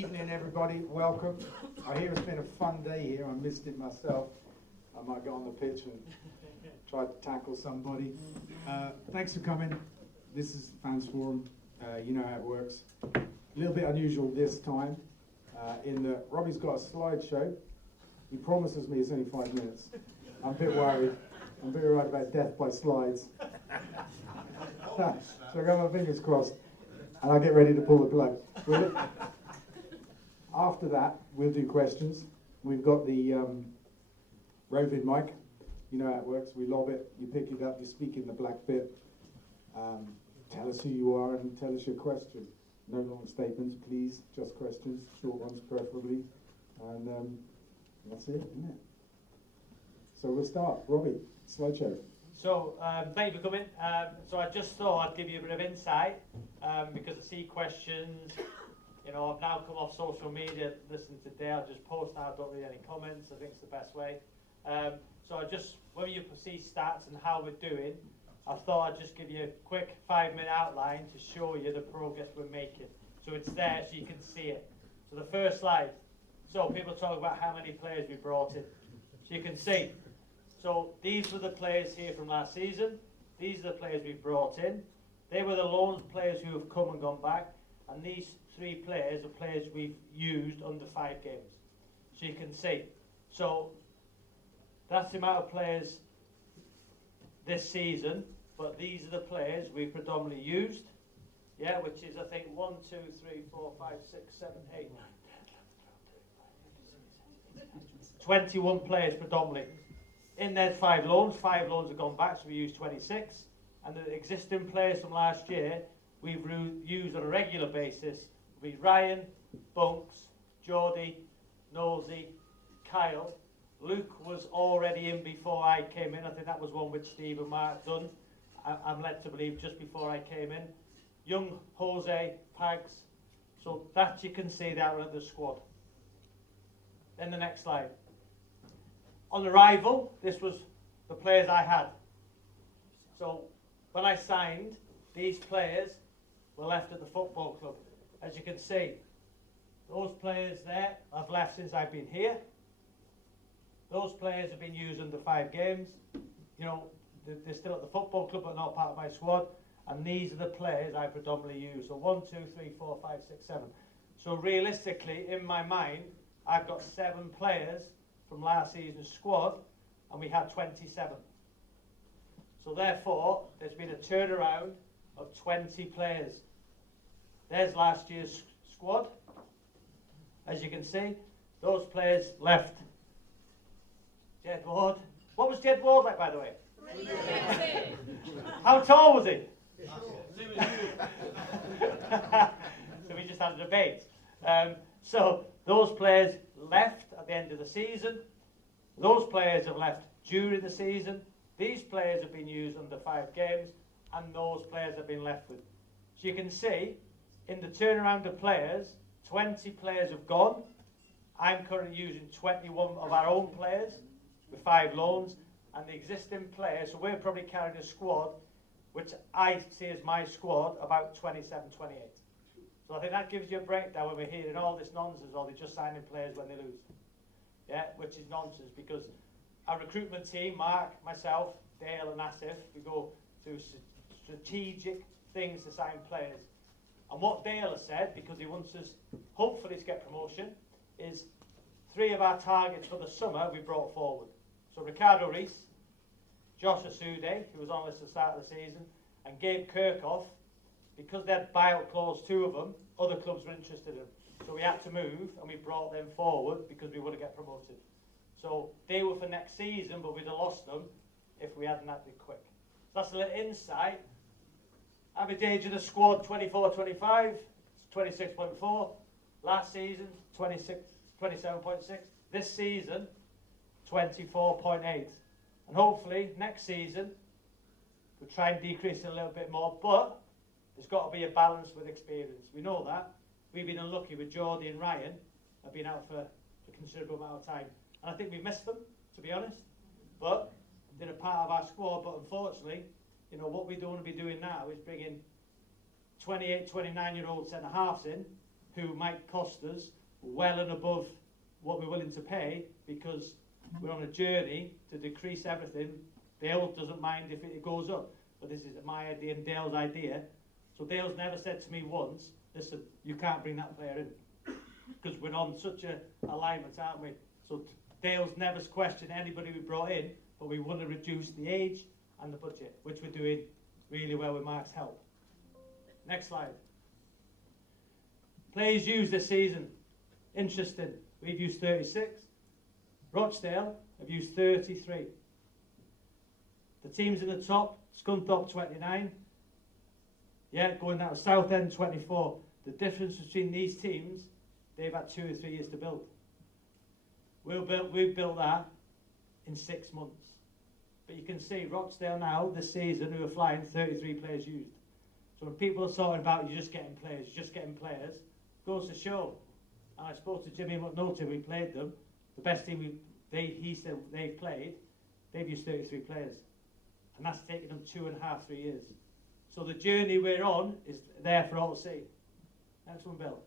Evening, everybody. Welcome. I hear it's been a fun day here. I missed it myself. I might get on the pitch and try to tackle somebody. Thanks for coming. This is Fans Forum. You know how it works. A little bit unusual this time in that Robbie's got a slideshow. He promises me it's only 5 minutes. I'm a bit worried. I'm very worried about death by slides. So I got my fingers crossed and I get ready to pull the plug. After that, we'll do questions. We've got the roving mic. You know how it works. We lob it, you pick it up, you speak in the black bit. Tell us who you are and tell us your question. No long statements, please. Just questions, short ones preferably. And that's it, isn't it? So we'll start. Robbie, slideshow. So, thank you for coming. So I just thought I'd give you a bit of insight because I see questions. You know, I've now come off social media, listen to Dale, just post now, don't read any comments. I think it's the best way. So I just, when you see stats and how we're doing, I thought I'd just give you a quick 5-minute outline to show you the progress we're making. So it's there so you can see it. So the first slide. So people talk about how many players we brought in. So you can see. So these were the players here from last season. These are the players we brought in. They were the loan players who have come and gone back. And these 3 players are players we've used under 5 games. So you can see. So that's the amount of players this season. But these are the players we've predominantly used. Yeah, which is I think 1, 2, 3, 4, 5, 6, 7, 8, 9, 10, 11, 12, 21 players predominantly. In there's 5 loans. 5 loans have gone back, so we used 26. And the existing players from last year, we've used on a regular basis. We Ryan, Bunks, Geordie, Nosey, Kyle. Luke was already in before I came in. I think that was one which Steve and Mark done. I'm led to believe just before I came in. Young, Jose, Pags. So that you can see that are the squad. Then the next slide. On arrival, this was the players I had. So when I signed, these players were left at the football club. As you can see, those players there have left since I've been here. Those players have been used under 5 games. You know, they're still at the football club but not part of my squad. And these are the players I predominantly use. So 1, 2, 3, 4, 5, 6, 7. So realistically, in my mind, I've got 7 players from last season's squad, and we had 27. So therefore, there's been a turnaround of 20 players. There's last year's squad. As you can see, those players left. Jed Ward. What was Jed Ward like, by the way? How tall was he? So we just had a debate. So those players left at the end of the season. Those players have left during the season. These players have been used under 5 games, and those players have been left with. So you can see, in the turnaround of players, 20 players have gone. I'm currently using 21 of our own players with 5 loans, and the existing players, so we're probably carrying a squad, which I see as my squad, about 27, 28. So I think that gives you a breakdown when we're hearing all this nonsense, or they're just signing players when they lose. Yeah, which is nonsense, because our recruitment team, Mark, myself, Dale and Asif, we go through strategic things to sign players. And what Dale has said, because he wants us hopefully to get promotion, is 3 of our targets for the summer we brought forward. So Ricardo Reese, Josh Asude, who was on us at the start of the season, and Gabe Kirkhoff, because they had buyout clause, 2 of them, other clubs were interested in them. So we had to move, and we brought them forward because we would have got promoted. So they were for next season, but we'd have lost them if we hadn't acted quick. So that's a little insight. Average age of the squad, 24-25, 26.4. Last season, 27.6. This season, 24.8. And hopefully, next season, we'll try and decrease it a little bit more, but there's got to be a balance with experience. We know that. We've been unlucky with Geordie and Ryan. Have been out for a considerable amount of time. And I think we've missed them, to be honest. But they're a part of our squad. But unfortunately, you know, what we don't want to be doing now is bringing 28, 29-year-old centre-halves in who might cost us well and above what we're willing to pay, because we're on a journey to decrease everything. Dale doesn't mind if it goes up, but this is my idea and Dale's idea. So Dale's never said to me once, listen, you can't bring that player in, because we're on such a alignment, aren't we? So Dale's never questioned anybody we brought in, but we want to reduce the age and the budget, which we're doing really well with Mark's help. Next slide. Players used this season. Interesting. We've used 36. Rochdale have used 33. The teams in the top, Scunthorpe 29. Yeah, going down to Southend 24. The difference between these teams, they've had 2 or 3 years to build. We've built that in 6 months. But you can see Rochdale now, this season, who are flying, 33 players used. So when people are talking about you're just getting players, goes to show. And I spoke to Jimmy McNulty, we played them. The best team he said they've played, they've used 33 players. And that's taken them 2.5, 3 years. So the journey we're on is there for all to see. Next one, Bill.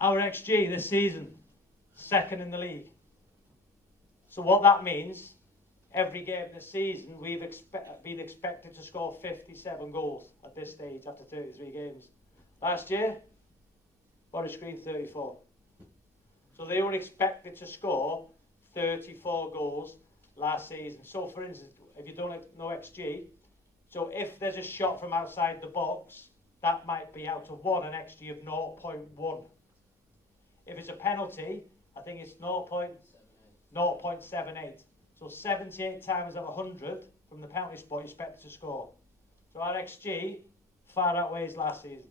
Our XG this season, 2nd in the league. So what that means, every game this season, we've been expected to score 57 goals at this stage after 33 games. Last year, Forest Green 34. So they were expected to score 34 goals last season. So for instance, if you don't know XG, so if there's a shot from outside the box, that might be out of 1, an XG of 0.1. If it's a penalty, I think it's 0.78. So 78 times out of 100 from the penalty spot, you expect to score. So our XG far outweighs last season,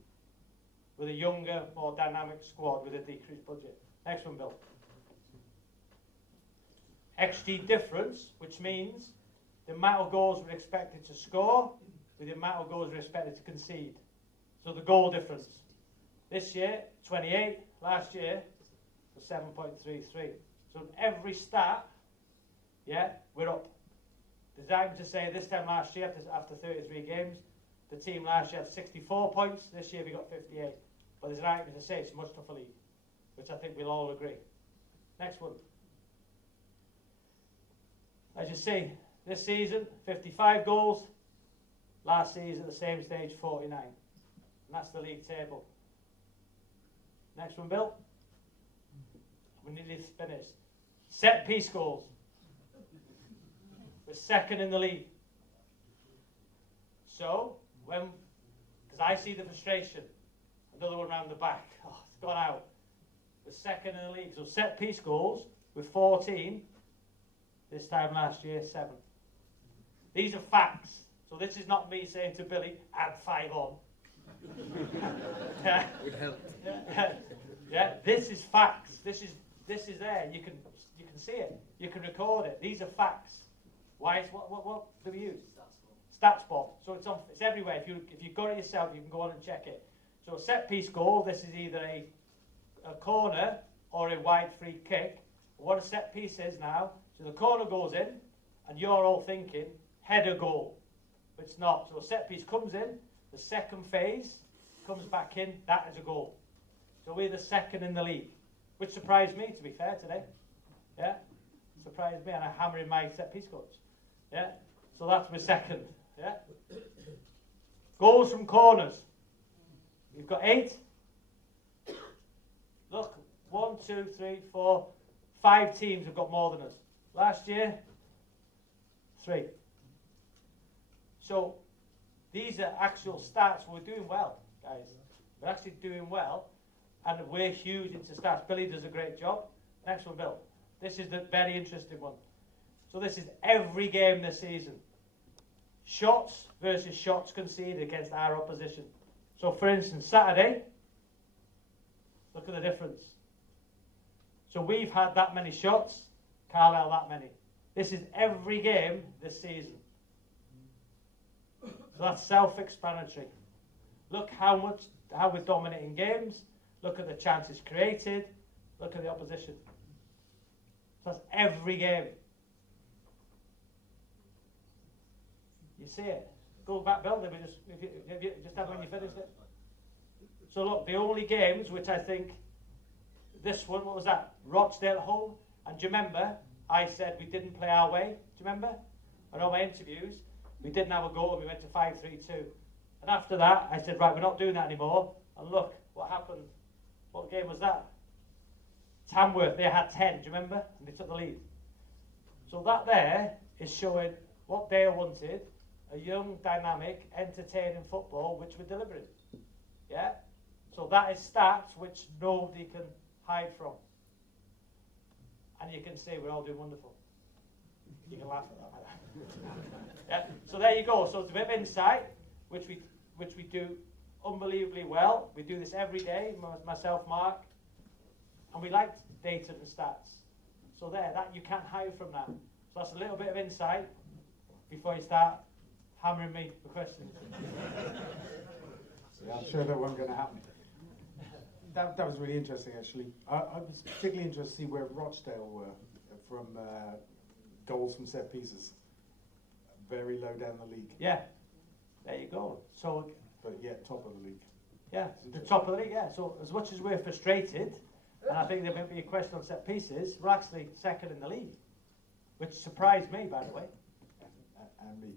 with a younger, more dynamic squad with a decreased budget. Next one, Bill. XG difference, which means the amount of goals we're expected to score with the amount of goals we're expected to concede. So the goal difference. This year, 28. Last year, was 7.33. So in every stat, yeah, we're up. There's argument to say this time last year, after 33 games, the team last year had 64 points. This year we got 58. But there's an argument to say it's a much tougher league, which I think we'll all agree. Next one. As you see, this season, 55 goals. Last season, at the same stage, 49. And that's the league table. Next one, Bill. We nearly finished. Set piece goals. We're 2nd in the league. So, because I see the frustration, another one round the back. Oh, it's gone out. We're 2nd in the league. So set piece goals with 14. This time last year, 7. These are facts. So this is not me saying to Billy, add 5 on. Yeah. Would help. Yeah, this is facts. This is there. You can see it. You can record it. These are facts. Why is what do we use? StatsBomb. So it's everywhere. If you've got it yourself, you can go on and check it. So a set piece goal. This is either a corner or a wide free kick. What a set piece is now. So the corner goes in, and you're all thinking header goal. But it's not. So a set piece comes in. The second phase comes back in. That is a goal. So we're the 2nd in the league, which surprised me, to be fair, today. Yeah, surprised me, and I'm hammering my set piece coach. Yeah, so that's my 2nd. Yeah, goals from corners. We've got 8. Look, 1, 2, 3, 4, 5 teams have got more than us. Last year, 3. So these are actual stats. We're doing well, guys. We're actually doing well, and we're huge into stats. Billy does a great job. Next one, Bill. This is the very interesting one. So this is every game this season. Shots versus shots conceded against our opposition. So for instance, Saturday, look at the difference. So we've had that many shots, Carlisle that many. This is every game this season. So that's self-explanatory. Look how we're dominating games. Look at the chances created. Look at the opposition. So that's every game. You see it. Go back, Bill. Have you just had when you finished it? So look, the only games which I think, this one, what was that? Rochdale at home. And do you remember, I said we didn't play our way. Do you remember? On all my interviews, we didn't have a goal and we went to 5-3-2. And after that, I said, right, we're not doing that anymore. And look, what happened? What game was that? Tamworth, they had 10, do you remember? And they took the lead. So that there is showing what Dale wanted, a young, dynamic, entertaining football, which we're delivering. Yeah? So that is stats which nobody can hide from. And you can see we're all doing wonderful. You can laugh at that. Yeah? So there you go. So it's a bit of insight, which we do unbelievably well. We do this every day, myself, Mark. And we like data and stats. So there, that you can't hide from that. So that's a little bit of insight before you start hammering me for questions. Yeah, I'm sure that wasn't going to happen. That was really interesting, actually. I was particularly interested to see where Rochdale were from goals from set pieces. Very low down the league. Yeah, there you go. So, but yet top of the league. Yeah, the top of the league, yeah. So as much as we're frustrated, and I think there might be a question on set pieces, we're actually second in the league, which surprised me, by the way. And me.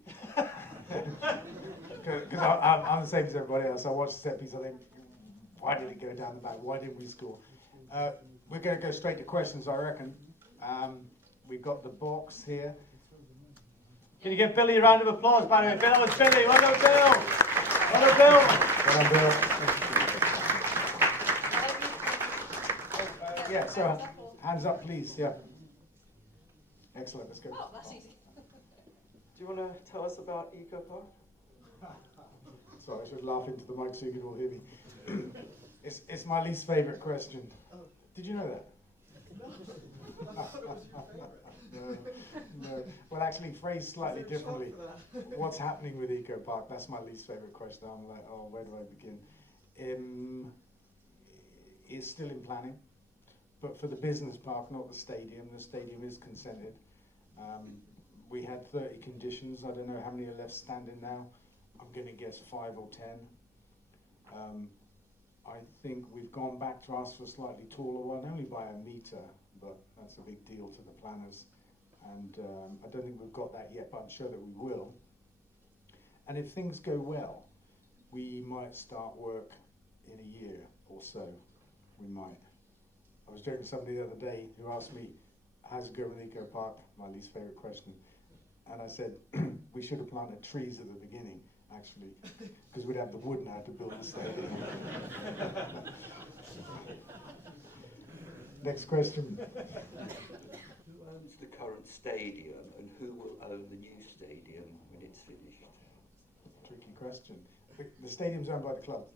Because I'm the same as everybody else. I watch the set piece, I think, why did it go down the back? Why didn't we score? We're going to go straight to questions, I reckon. We've got the box here. Can you give Billy a round of applause, by the way? That was Billy. Well done, Bill. Well done, Bill. Well done, Bill. Yeah, so hands up, please. Yeah. Excellent. Let's go. Oh, that's easy. Do you want to tell us about Eco Park? Sorry, I should laugh into the mic so you can all hear me. It's my least favourite question. Did you know that? No. Well, actually, phrased slightly differently. What's happening with Eco Park? That's my least favourite question. I'm like, oh, where do I begin? It's still in planning, but for the business park, not the stadium. The stadium is consented. We had 30 conditions. I don't know how many are left standing now. I'm going to guess 5 or 10. I think we've gone back to ask for a slightly taller one, only by a metre, but that's a big deal to the planners. And I don't think we've got that yet, but I'm sure that we will. And if things go well, we might start work in a year or so. We might. I was joking to somebody the other day who asked me, how's it going with Eco Park? My least favourite question. And I said, we should have planted trees at the beginning, actually, because we'd have the wood now to build the stadium. Next question. Who owns the current stadium and who will own the new stadium when it's finished? Tricky question. The stadium's owned by the club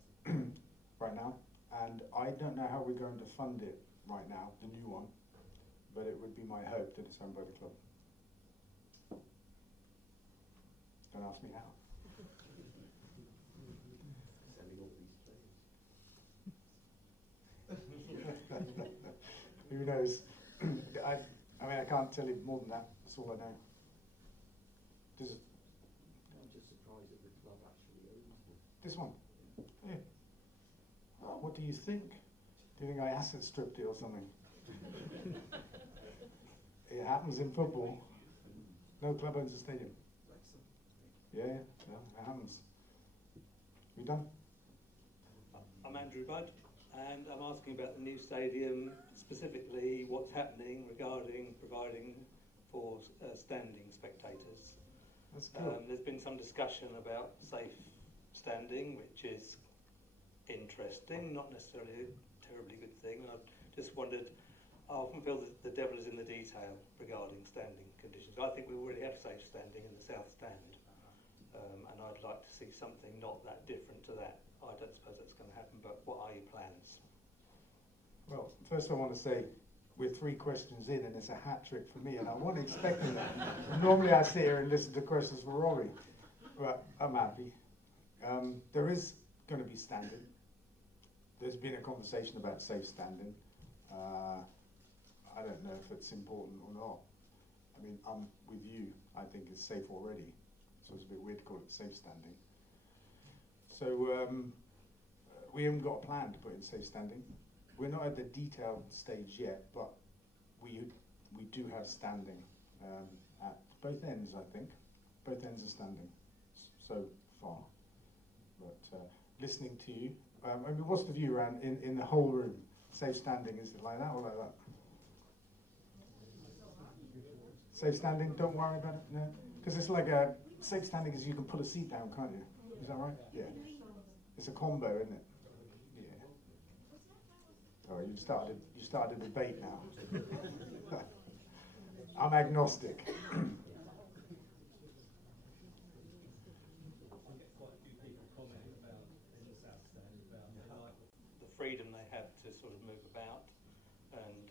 right now, and I don't know how we're going to fund it right now, the new one, but it would be my hope that it's owned by the club. Don't ask me how. Selling all these players. Who knows? I mean, I can't tell you more than that. That's all I know. I'm just surprised that the club actually owns them. This one? Yeah. What do you think? Do you think I asset stripped it or something? It happens in football. No club owns a stadium. Yeah, it happens. We done? I'm Andrew Budd, and I'm asking about the new stadium, specifically what's happening regarding providing for standing spectators. That's cool. There's been some discussion about safe standing, which is interesting, not necessarily a terribly good thing. And I just wondered, I often feel that the devil is in the detail regarding standing conditions. I think we already have safe standing in the South Stand. And I'd like to see something not that different to that. I don't suppose that's going to happen, but what are your plans? Well, first I want to say we're 3 questions in and it's a hat trick for me and I wasn't expecting that. Normally I sit here and listen to questions for Robbie, but I'm happy. There is going to be standing. There's been a conversation about safe standing. I don't know if it's important or not. I mean, I'm with you. I think it's safe already. So it's a bit weird to call it safe standing. So we haven't got a plan to put in safe standing. We're not at the detailed stage yet, but we do have standing at both ends, I think. Both ends are standing so far. But listening to you, I mean, what's the view around in the whole room? Safe standing, is it like that or like that? Safe standing, don't worry about it, no? Because it's like a, safe standing is you can put a seat down, can't you? Is that right? Yeah. It's a combo, isn't it? Yeah. Oh, you started a debate now. I'm agnostic. The freedom they have to sort of move about, and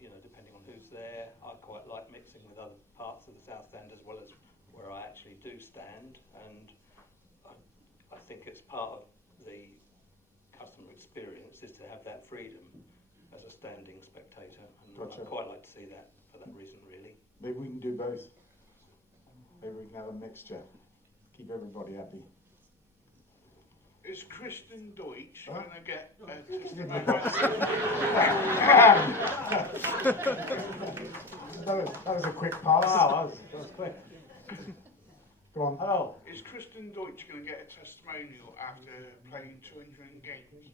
you know, depending on who's there. I quite like mixing with other parts of the South Stand as well as where I actually do stand, and I think it's part of the customer experience is to have that freedom as a standing spectator, and Gotcha. I'd quite like to see that for that reason, really. Maybe we can do both. Maybe we can have a mixture. Keep everybody happy. Is Kristen Deutsch Huh? going to get that was a quick pass. Wow, that was quick. Go on. Hello. Is Kristen Deutsch going to get a testimonial after playing 200 games?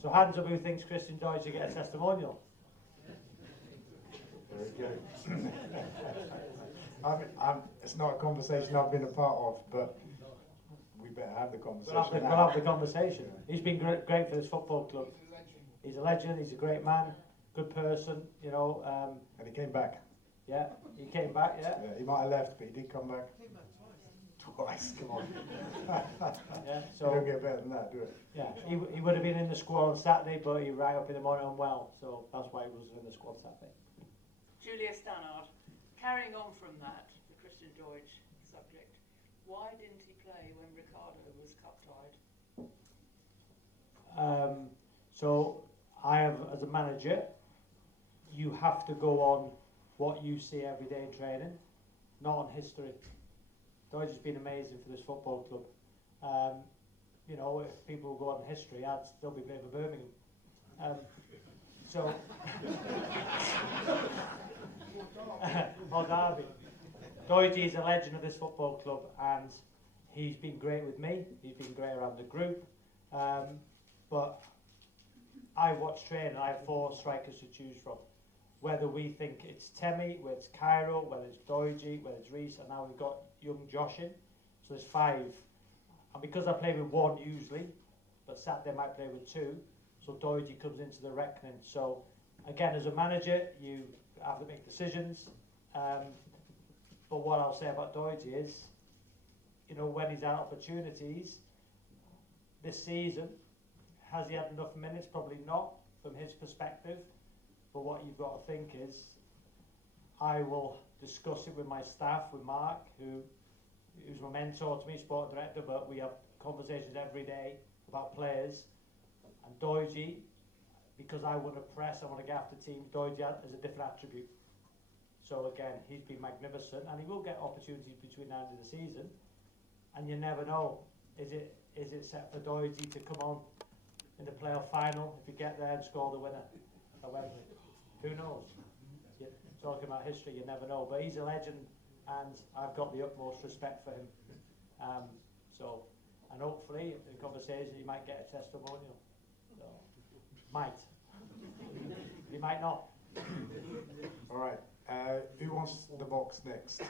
So hands up who thinks Christian Deutsch should get a testimonial. Very good. It's not a conversation I've been a part of, but we better have the conversation We'll now. have the conversation. He's been great for this football club. He's a legend, he's a great man, good person, you know. And he came back. Yeah, he came back, yeah. Yeah, he might have left, but he did come back. Twice, come on. Yeah, You don't so, get better than that, do it? yeah, he would have been in the squad on Saturday, but he rang up in the morning unwell, so that's why he was in the squad Saturday. Julia Stannard, carrying on from that, the Christian Deutsch subject, why didn't he play when Ricardo was cup-tied? So I have, as a manager, you have to go on what you see every day in training, not on history. Deutsch has been amazing for this football club. You know, if people go on history, I'd still be a bit of a Birmingham. So, or Derby. Deutsch is a legend of this football club, and he's been great with me. He's been great around the group. But I watch training. I have 4 strikers to choose from. Whether we think it's Temi, whether it's Cairo, whether it's Doigi, whether it's Reese, and now we've got young Josh in. So there's 5. And because I play with 1 usually, but Saturday I might play with 2, so Doigi comes into the reckoning. So again, as a manager, you have to make decisions. But what I'll say about Doigi is, you know, when he's had opportunities this season, has he had enough minutes? Probably not, from his perspective. But what you've got to think is, I will discuss it with my staff, with Mark, who's my mentor to me, sport director, but we have conversations every day about players. And Doigi, because I want to press, I want to get after teams, Doigi has a different attribute. So again, he's been magnificent, and he will get opportunities between now and the end of the season. And you never know, is it set for Doigi to come on in the playoff final if you get there and score the winner at Wembley? Who knows? You're talking about history, you never know. But he's a legend, and I've got the utmost respect for him. And hopefully, in conversation, he might get a testimonial. So, might. He might not. All right. Who wants the box next?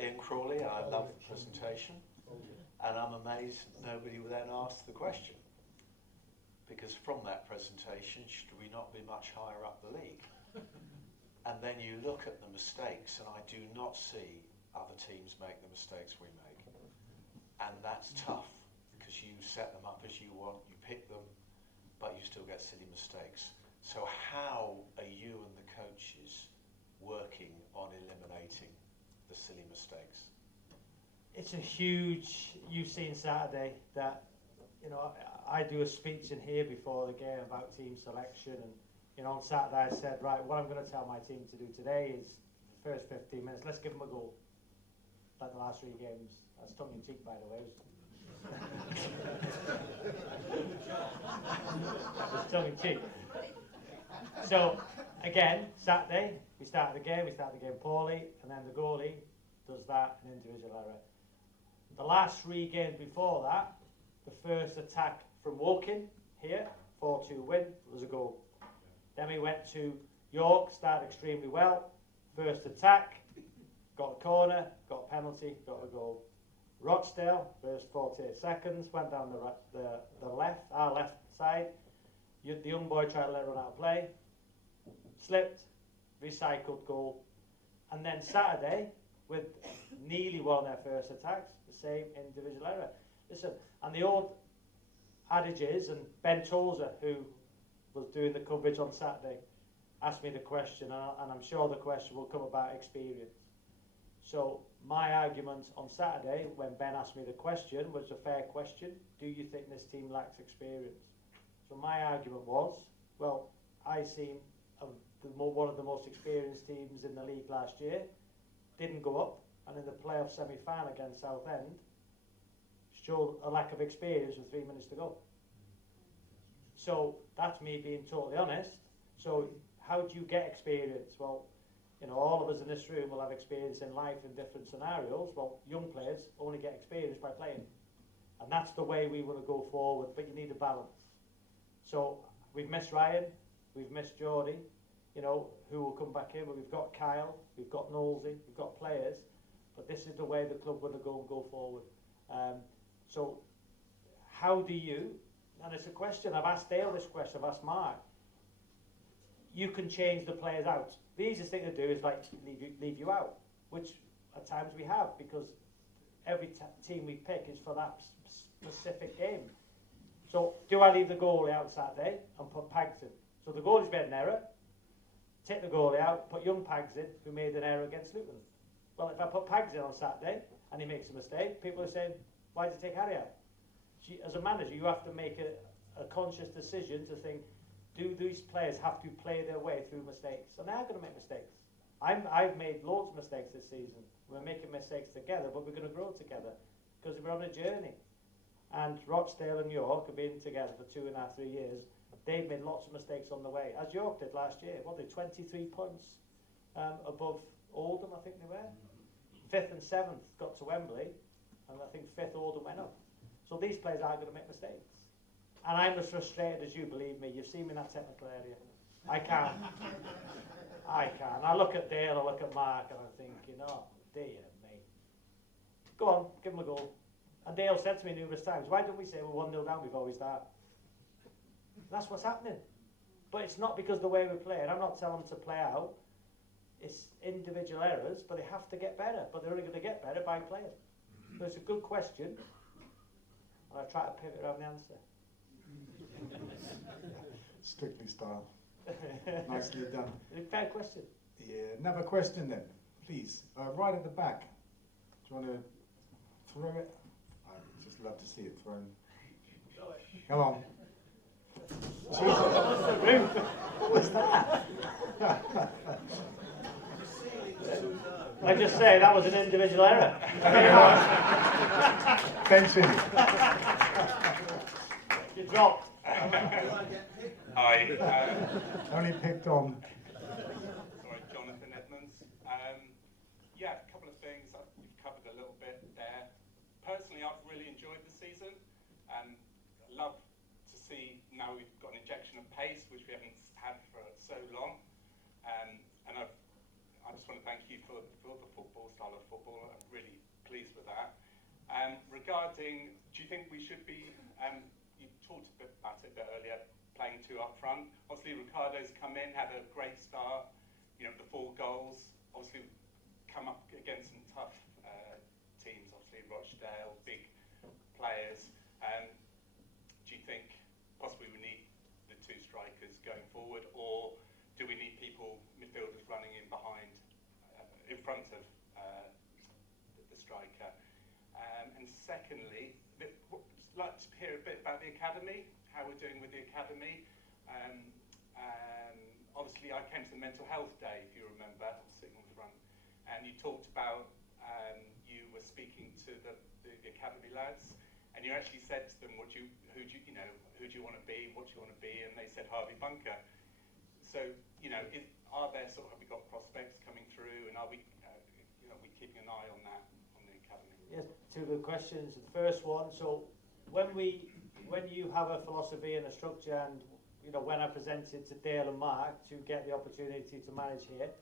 Ian Crawley, I love the presentation, and I'm amazed nobody then asked the question, because from that presentation, should we not be much higher up the league? And then you look at the mistakes, and I do not see other teams make the mistakes we make, and that's tough, because you set them up as you want, you pick them, but you still get silly mistakes. So how are you and the coaches working on eliminating the silly mistakes? It's a huge, you've seen Saturday that, you know, I do a speech in here before the game about team selection, and, you know, on Saturday I said, right, what I'm going to tell my team to do today is the first 15 minutes, let's give them a goal, like the last 3 games. That's tongue in cheek, by the way. It's tongue in cheek. So, again, Saturday, we started the game poorly, and then the goalie does that, an individual error. The last 3 games before that, the first attack from Woking here, 4-2 win, was a goal. Then we went to York, started extremely well. First attack, got a corner, got a penalty, got a goal. Rochdale, first 48 seconds, went down the left, our left side. The young boy tried to let it run out of play, slipped, recycled goal. And then Saturday, with nearly one of their first attacks, the same individual error. Listen, and the old adage is, and Ben Tozer, who was doing the coverage on Saturday, asked me the question, and I'm sure the question will come about experience. So my argument on Saturday, when Ben asked me the question, was a fair question. Do you think this team lacks experience? So my argument was, well, I seen one of the most experienced teams in the league last year, didn't go up, and in the playoff semi-final against Southend, showed a lack of experience with 3 minutes to go. So that's me being totally honest. So how do you get experience? Well, you know, all of us in this room will have experience in life in different scenarios. Well, young players only get experience by playing. And that's the way we want to go forward, but you need a balance. So we've missed Ryan, we've missed Geordie, you know, who will come back in, but we've got Kyle, we've got Knowlesy, we've got players, but this is the way the club want to go forward. So how do you, and it's a question, I've asked Dale this question, I've asked Mark, you can change the players out. The easiest thing to do is like leave you out, which at times we have, because every team we pick is for that specific game. So do I leave the goalie out Saturday and put Pags in? So the goalie's made an error, take the goalie out, put young Pags in, who made an error against Luton. Well, if I put Pags in on Saturday and he makes a mistake, people are saying, why did you take Harry out? As a manager, you have to make a conscious decision to think, do these players have to play their way through mistakes? And they are going to make mistakes. I've made loads of mistakes this season. We're making mistakes together, but we're going to grow together because we're on a journey. And Rochdale and York have been together for 2.5, 3 years. They've made lots of mistakes on the way, as York did last year. What, they 23 points above Oldham, I think they were. 5th and 7th got to Wembley, and I think 5th Oldham went up. So these players are going to make mistakes. And I'm as frustrated as you, believe me. You've seen me in that technical area. I can't. I look at Dale, I look at Mark, and I think, you know, dear me. Go on, give him a goal. And Dale said to me numerous times, why don't we say we're 1-0 down before we start? That's what's happening. But it's not because of the way we play. And I'm not telling them to play out. It's individual errors, but they have to get better. But they're only going to get better by playing. So it's a good question. And I try to pivot around the answer. Strictly style. Nicely done. Fair question. Yeah, another question then, please. Right at the back. Do you want to throw it? I'd just love to see it thrown. Come on. What was that? I just say that was an individual error. Benson. You dropped. Hi. Only picked on. Sorry, Jonathan Edmonds. Yeah, a couple of things you've covered a little bit there. Personally, I've really enjoyed the season. I love to see now we've got an injection of pace, which we haven't had for so long. And I just want to thank you for the football, style of football. I'm really pleased with that. Regarding, do you think we should be, you talked a bit about it a bit earlier, playing 2 up front. Obviously, Ricardo's come in, had a great start, you know, the 4 goals. Obviously, come up against some tough teams, obviously Rochdale, big players. Do you think possibly we need the 2 strikers going forward, or do we need people, midfielders running in behind, in front of the striker? And secondly, I'd like to hear a bit about the academy, how we're doing with the academy. Obviously, I came to the mental health day, if you remember, sitting on the front, and you talked about you were speaking to the academy lads, and you actually said to them, who do you want to be, what do you want to be, and they said Harvey Bunker. So, are there have we got prospects coming through, and are we keeping an eye on that, on the academy? Yes, two good questions. The first one, so when you have a philosophy and a structure, and when I presented to Dale and Mark to get the opportunity to manage here,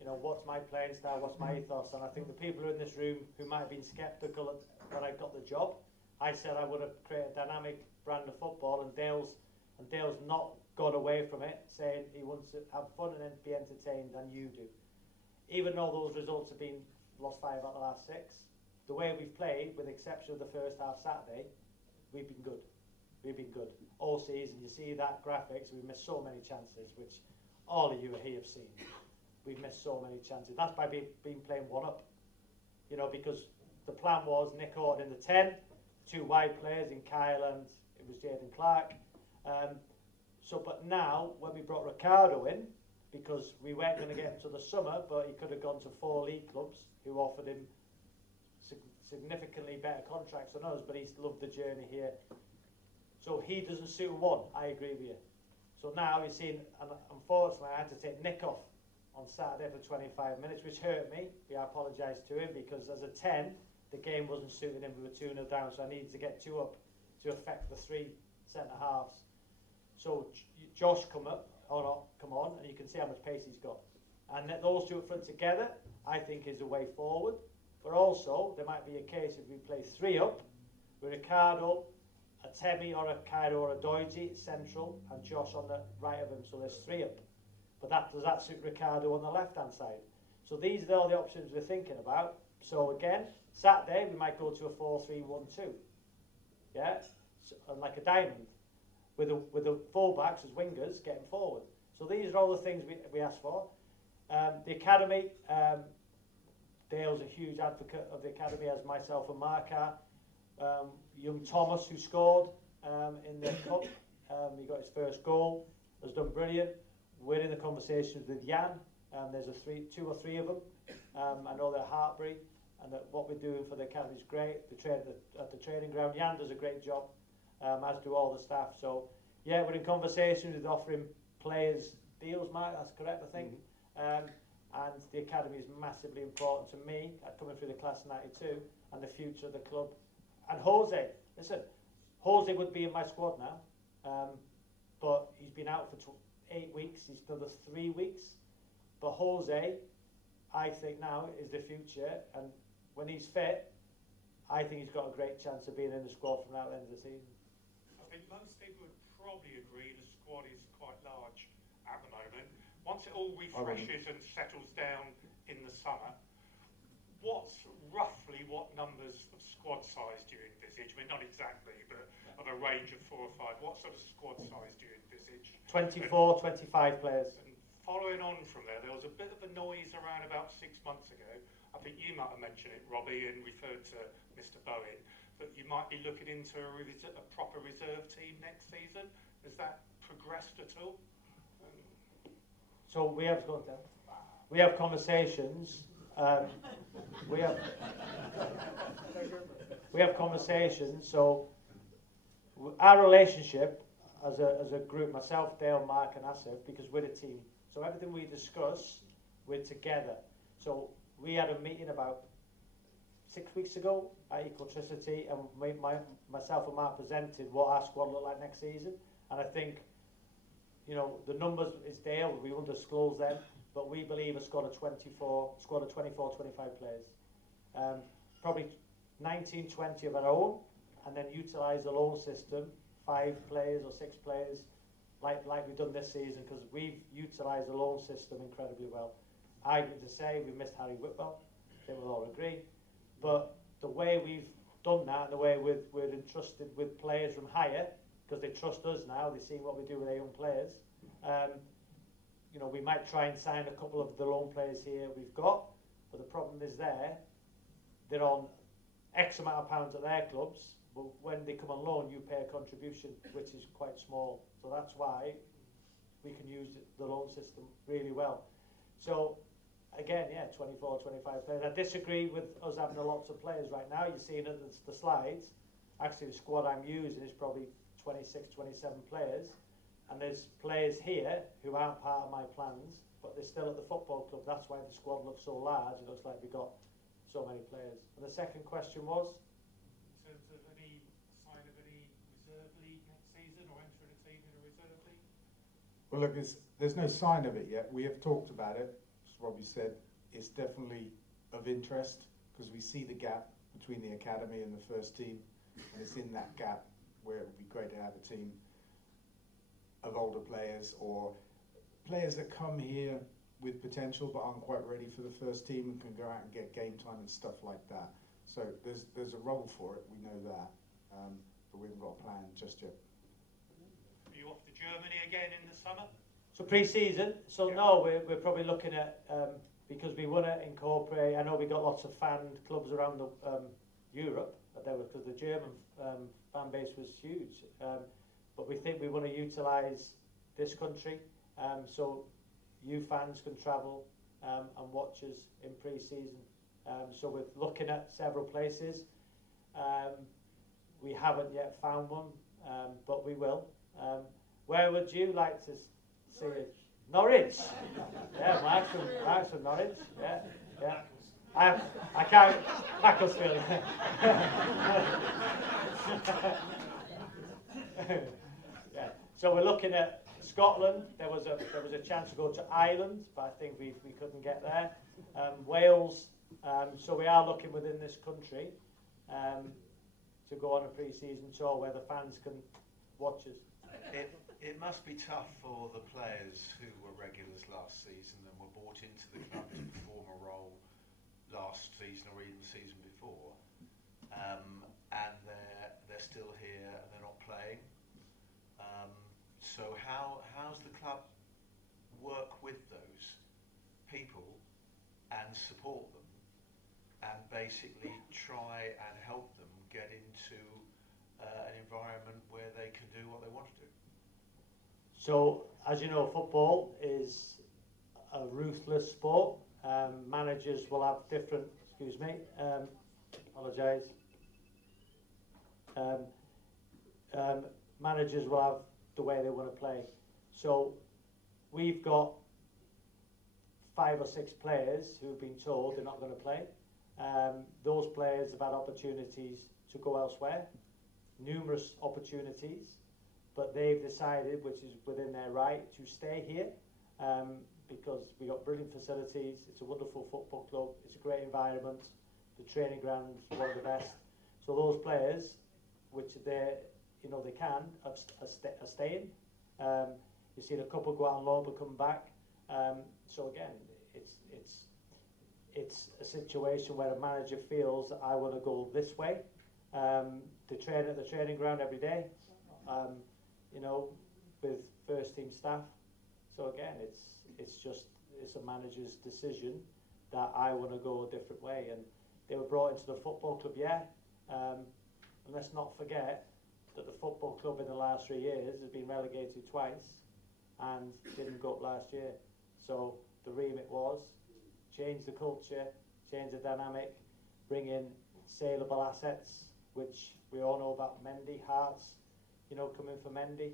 what's my playing style, what's my ethos, and I think the people who are in this room who might have been sceptical when I got the job, I said I would have created a dynamic brand of football, and Dale's not gone away from it, saying he wants to have fun and be entertained, and you do. Even though those results have been lost 5 out of the last 6, the way we've played, with the exception of the first half Saturday, we've been good. We've been good all season. You see that graphics, we've missed so many chances, which all of you here have seen. We've missed so many chances. That's by being playing one up. Because the plan was Nick Horton in the 10, 2 wide players in Kyle and it was Jaden Clark. But now, when we brought Ricardo in, because we weren't going to get him to the summer, but he could have gone to 4 league clubs who offered him significantly better contracts than us, but he's loved the journey here. So he doesn't suit one, I agree with you. So now he's seen, and unfortunately I had to take Nick off on Saturday for 25 minutes, which hurt me. I apologise to him, because as a 10, the game wasn't suiting him. We were 2-0 down, so I needed to get 2 up to affect the 3 centre-halves. So Josh come on, and you can see how much pace he's got. And those 2 up front together, I think, is the way forward. But also, there might be a case if we play 3 up, with Ricardo, a Temi or a Cairo or a Doidge central, and Josh on the right of him, so there's 3 up. But does that suit Ricardo on the left-hand side? So these are all the options we're thinking about. So again, Saturday, we might go to a 4-3-1-2. Yeah? So, like a diamond. With the full-backs as wingers getting forward. So these are all the things we asked for. The academy, Dale's a huge advocate of the academy, as myself and Mark are. Young Thomas, who scored in the cup, he got his first goal, has done brilliant. We're in the conversations with Jan. There's 2 or 3 of them. I know they're Hartbury, and that what we're doing for the academy is great. The at the training ground, Jan does a great job, as do all the staff. So yeah, we're in conversations with offering players deals, Mark. That's correct, I think. And the academy is massively important to me, coming through the class of '92, and the future of the club. And Jose, listen, Jose would be in my squad now, but he's been out for 8 weeks. He's done the 3 weeks. But Jose, I think now is the future, and when he's fit, I think he's got a great chance of being in the squad from now to the end of the season. I think most people would probably agree the squad is quite large at the moment. Once it all refreshes and settles down in the summer, what numbers of squad size do you envisage? I mean, not exactly, but of a range of 4 or 5. What sort of squad size do you envisage? 24, 25 players. And following on from there was a bit of a noise around about 6 months ago. I think you might have mentioned it, Robbie, and referred to Mr. Bowen, that you might be looking into a proper reserve team next season. Has that progressed at all? So we have conversations. We have conversations. So our relationship as a group, myself, Dale, Mark, and Asif, because we're a team. So everything we discuss, we're together. So we had a meeting about 6 weeks ago at Ecotricity, and myself and Mark presented what our squad looked like next season. And I think, the numbers is Dale, we won't disclose them, but we believe a squad of 24, 25 players. Probably 19, 20 of our own, and then utilise the loan system, 5 players or 6 players, like we've done this season, because we've utilised the loan system incredibly well. I would just say we missed Harry Whitwell, I think we'll all agree. But the way we've done that, and the way we're entrusted with players from higher, because they trust us now, they've seen what we do with our young players. We might try and sign a couple of the loan players here we've got, but the problem is they're on X amount of pounds at their clubs, but when they come on loan, you pay a contribution, which is quite small. So that's why we can use the loan system really well. So again, 24, 25 players. I disagree with us having lots of players right now. You're seeing it, the slides. actually the squad I'm using is probably 26, 27 players, and there's players here who aren't part of my plans, but they're still at the football club. That's why the squad looks so large. It looks like we've got so many players. And the second question was? In terms of any sign of any reserve league next season or entering a team in a reserve league? Well, look, there's no sign of it yet. We have talked about it, as Robbie said. It's definitely of interest because we see the gap between the academy and the first team, and it's in that gap where it would be great to have a team of older players or players that come here with potential but aren't quite ready for the first team and can go out and get game time and stuff like that. So there's a role for it, we know that, but we haven't got a plan just yet. Are you off to Germany again in the summer? So pre-season, so Yeah. no, we're probably looking at, because we want to incorporate, I know we got lots of fan clubs around the, Europe, because the German fan base was huge, but we think we want to utilise this country, so you fans can travel and watch us in pre-season. So we're looking at several places. We haven't yet found one, but we will. Where would you like to see it? Norwich. Yeah, Mark's from Norwich. Yeah, yeah. I can't. Macclesfield. Yeah. So we're looking at Scotland. There was a chance to go to Ireland, but I think we couldn't get there. Wales. So we are looking within this country to go on a pre-season tour where the fans can watch us. It must be tough for the players who were regulars last season and were brought into the club to perform a role last season or even the season before, and they're still here and they're not playing. So how's the club work with those people and support them and basically try and help them get into an environment where they can do what they want to do? So, as you know, football is a ruthless sport. Managers will have different, excuse me, apologise. Managers will have the way they want to play. So, we've got 5 or 6 players who've been told they're not going to play. Those players have had opportunities to go elsewhere, numerous opportunities, but they've decided, which is within their right, to stay here because we've got brilliant facilities, it's a wonderful football club, it's a great environment, the training ground is one of the best. So those players, which they can, are staying. You've seen a couple go out on loan but come back. So again, it's a situation where a manager feels that I want to go this way. They train at the training ground every day, with first team staff. So again, it's a manager's decision that I want to go a different way. And they were brought into the football club, and let's not forget that the football club in the last 3 years has been relegated twice and didn't go up last year. So the remit was change the culture, change the dynamic, bring in saleable assets, which we all know about Mendy, Hearts, coming for Mendy.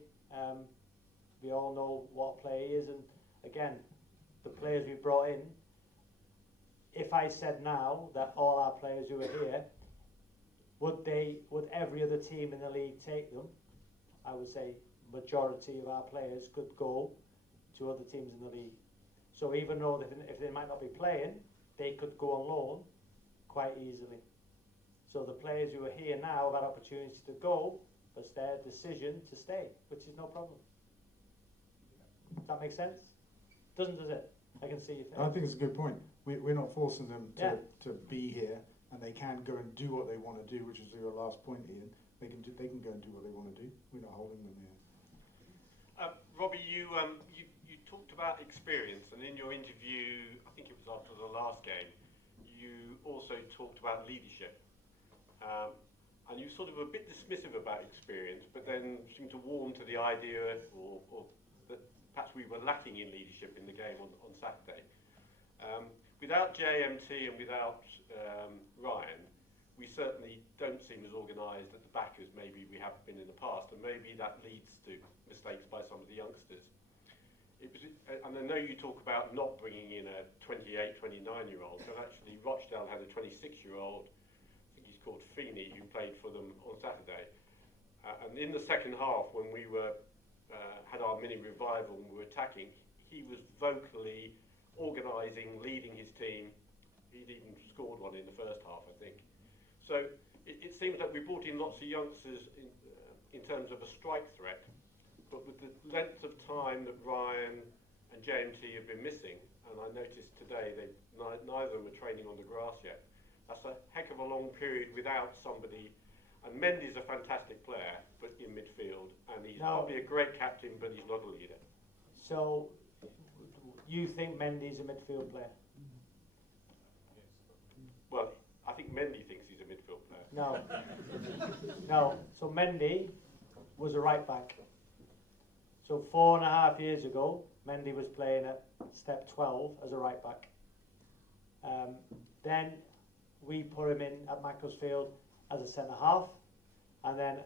We all know what a player he is, and again, the players we brought in, if I said now that all our players who are here, would every other team in the league take them? I would say majority of our players could go to other teams in the league. So even though if they might not be playing, they could go on loan quite easily. So the players who are here now have had opportunity to go, but it's their decision to stay, which is no problem. Does that make sense? Does it? I can see your face. I think it's a good point. We're not forcing them to be here, and they can go and do what they want to do, which is your last point, Ian. They can go and do what they want to do. We're not holding them here. Robbie, you talked about experience, and in your interview, I think it was after the last game, you also talked about leadership. And you sort of were a bit dismissive about experience, but then seemed to warm to the idea or that perhaps we were lacking in leadership in the game on Saturday. Without JMT and without Ryan, we certainly don't seem as organised at the back as maybe we have been in the past, and maybe that leads to mistakes by some of the youngsters. And I know you talk about not bringing in a 28, 29-year-old, but actually Rochdale had a 26-year-old, I think he's called Feeney, who played for them on Saturday. And in the second half, when we were had our mini revival and we were attacking, he was vocally organising, leading his team. He'd even scored one in the first half, I think. So it seems that we brought in lots of youngsters in terms of a strike threat, but with the length of time that Ryan and JMT have been missing, and I noticed today neither of them are training on the grass yet, that's a heck of a long period without somebody. And Mendy's a fantastic player, but in midfield, and he's probably a great captain, but he's not a leader. So, you think Mendy's a midfield player? Well, I think Mendy thinks he's a midfield player. No. No. So Mendy was a right back. So 4.5 years ago, Mendy was playing at step 12 as a right back. Then we put him in at Macclesfield as a centre half, and then